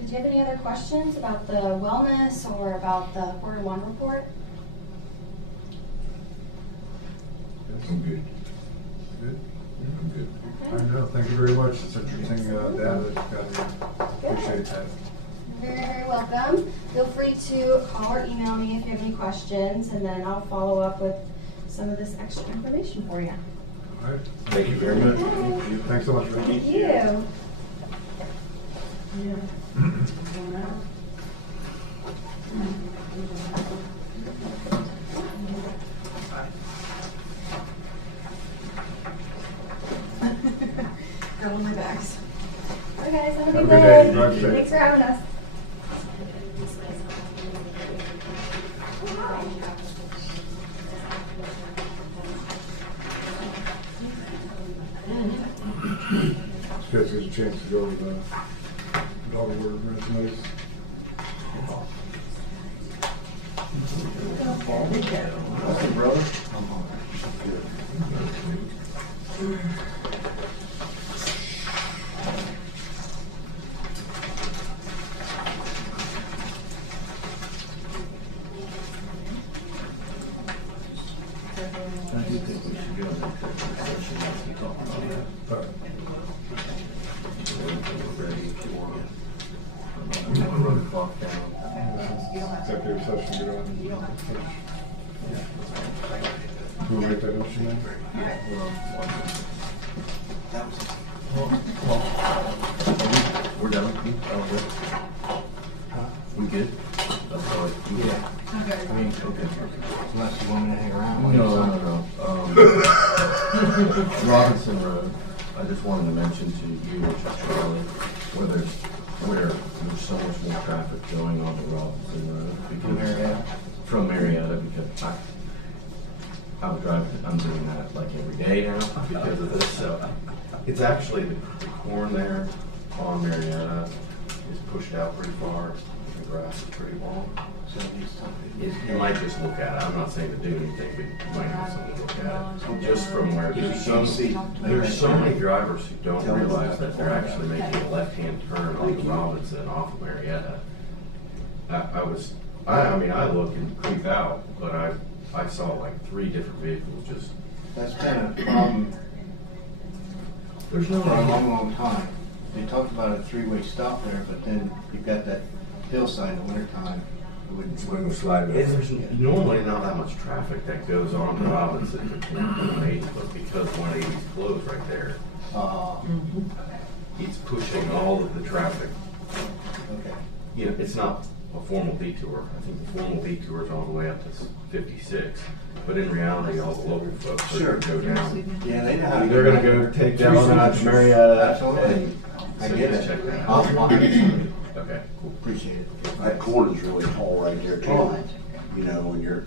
Did you have any other questions about the wellness or about the quarter one report? I'm good. Good? I'm good. I know, thank you very much. It's interesting data that you've got here. Appreciate that. Very, very welcome. Feel free to call or email me if you have any questions, and then I'll follow up with some of this extra information for you. All right. Thank you very much. Okay. Thanks so much, Rachel. Thank you. Got all my bags. Okay, guys, have a good day. Drive safe. Thanks for having us. Just gives us a chance to go over the dog word resumes. Hey, brother. I do think we should go into executive session and talk about that. All right. We're ready if you want. I'm gonna run the clock down. Executive session, get on. You want to make that motion then? We're done. We good? That's all. Yeah. Okay. I mean, okay. Unless you want me to hang around. No. Robinson Road, I just wanted to mention to you, which is Charlie, where there's so much more traffic going on the Robinson Road. From Marietta, because I'm doing that like every day now because of this. So it's actually the corn there on Marietta is pushed out pretty far. The grass is pretty long. So you might just look at it. I'm not saying to do anything, but you might have something to look at it. Just from where there's so many drivers who don't realize that they're actually making a left-hand turn on the Robinson off of Marietta. I look and creep out, but I saw like 3 different vehicles just. That's been a problem There's no for a long, long time. They talked about a 3-way stop there, but then you've got that hillside in the wintertime. It wouldn't Swing or slide. There's normally not that much traffic that goes on the Robinson between 180, but because 180 is closed right there, it's pushing all of the traffic. Okay. You know, it's not a formal detour. I think the formal detour is all the way up to 56. But in reality, all the local folks are going to go down. Yeah, they know how to. They're going to go take down Marietta. Absolutely. I So get just it. check that I'll out. find it. Okay, cool. Appreciate it. That corn is really tall right there too. You know, when you're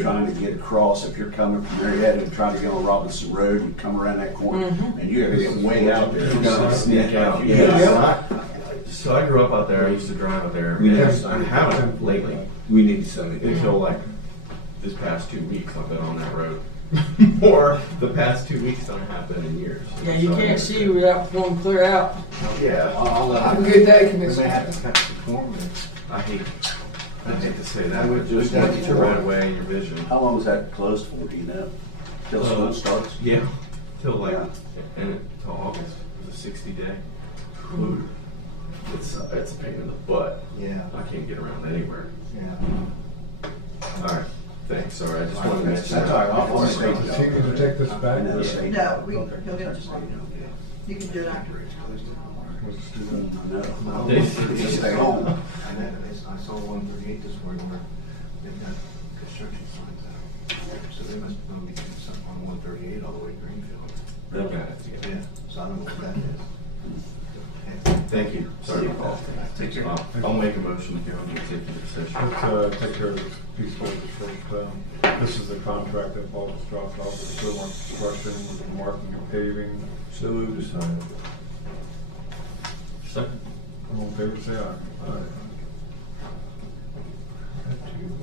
trying to get across, if you're coming from Marietta and trying to get on Robinson Road, you come around that corner, and you gotta get way out there. You gotta sneak out. Yeah. So I grew up out there, I used to drive out there, We and have- I haven't lately, We need something. until like this past 2 weeks I've been on that road. Or the past 2 weeks than I have been in years. Yeah, you So- can't see without pulling clear out. Yeah. Have a good day, We may Commissioner. have to catch the corner. I hate to say that, We but just just got want you to- right away in your vision. How long is that closed for, do you know? Till school starts? Yeah, till like, Yeah. and till August, it's a 60-day. It's a pain in the butt. Yeah. I can't get around anywhere. Yeah. All right, thanks, sorry, I just wanted to mention That's all right, that. I'll stay. Is he gonna take this back? No, stay. No, he'll get it tomorrow. You can do it after. Let's do that. No. They- Just stay home. I saw 138 this morning where they've got construction signs out. So they must be doing something on 138 all the way to Greenfield. They got it together. Yeah, so I don't know what that is. Thank you, sorry to call. Take care. I'll make a motion to go into executive session. Let's take care of this piece of this first. This is the contract that Paul just dropped off with Clearmark Construction, with the marking and paving. So move to sign. Second. All in favor, say aye. Aye. Had to,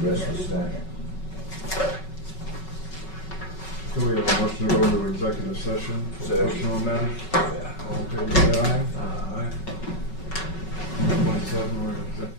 The rest of the stack. So we have a motion to go into executive session for personnel matters. All in favor, say aye. Aye. 27, we're in executive.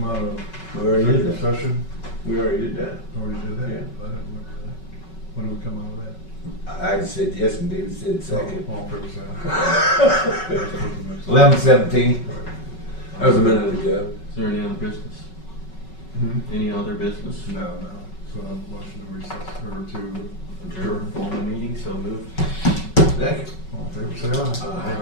come out of We already did executive that. session? We already did that. Already did that? Yeah. I didn't remember that. When did we come out of that? I said yes and David said second. All fair side. 11:17. That was a minute ago. Is there any other business? Any other business? No, no. So I'm motion to recess or to Adjourn, formal meeting, so moved. Second. all in favor, say aye. Aye.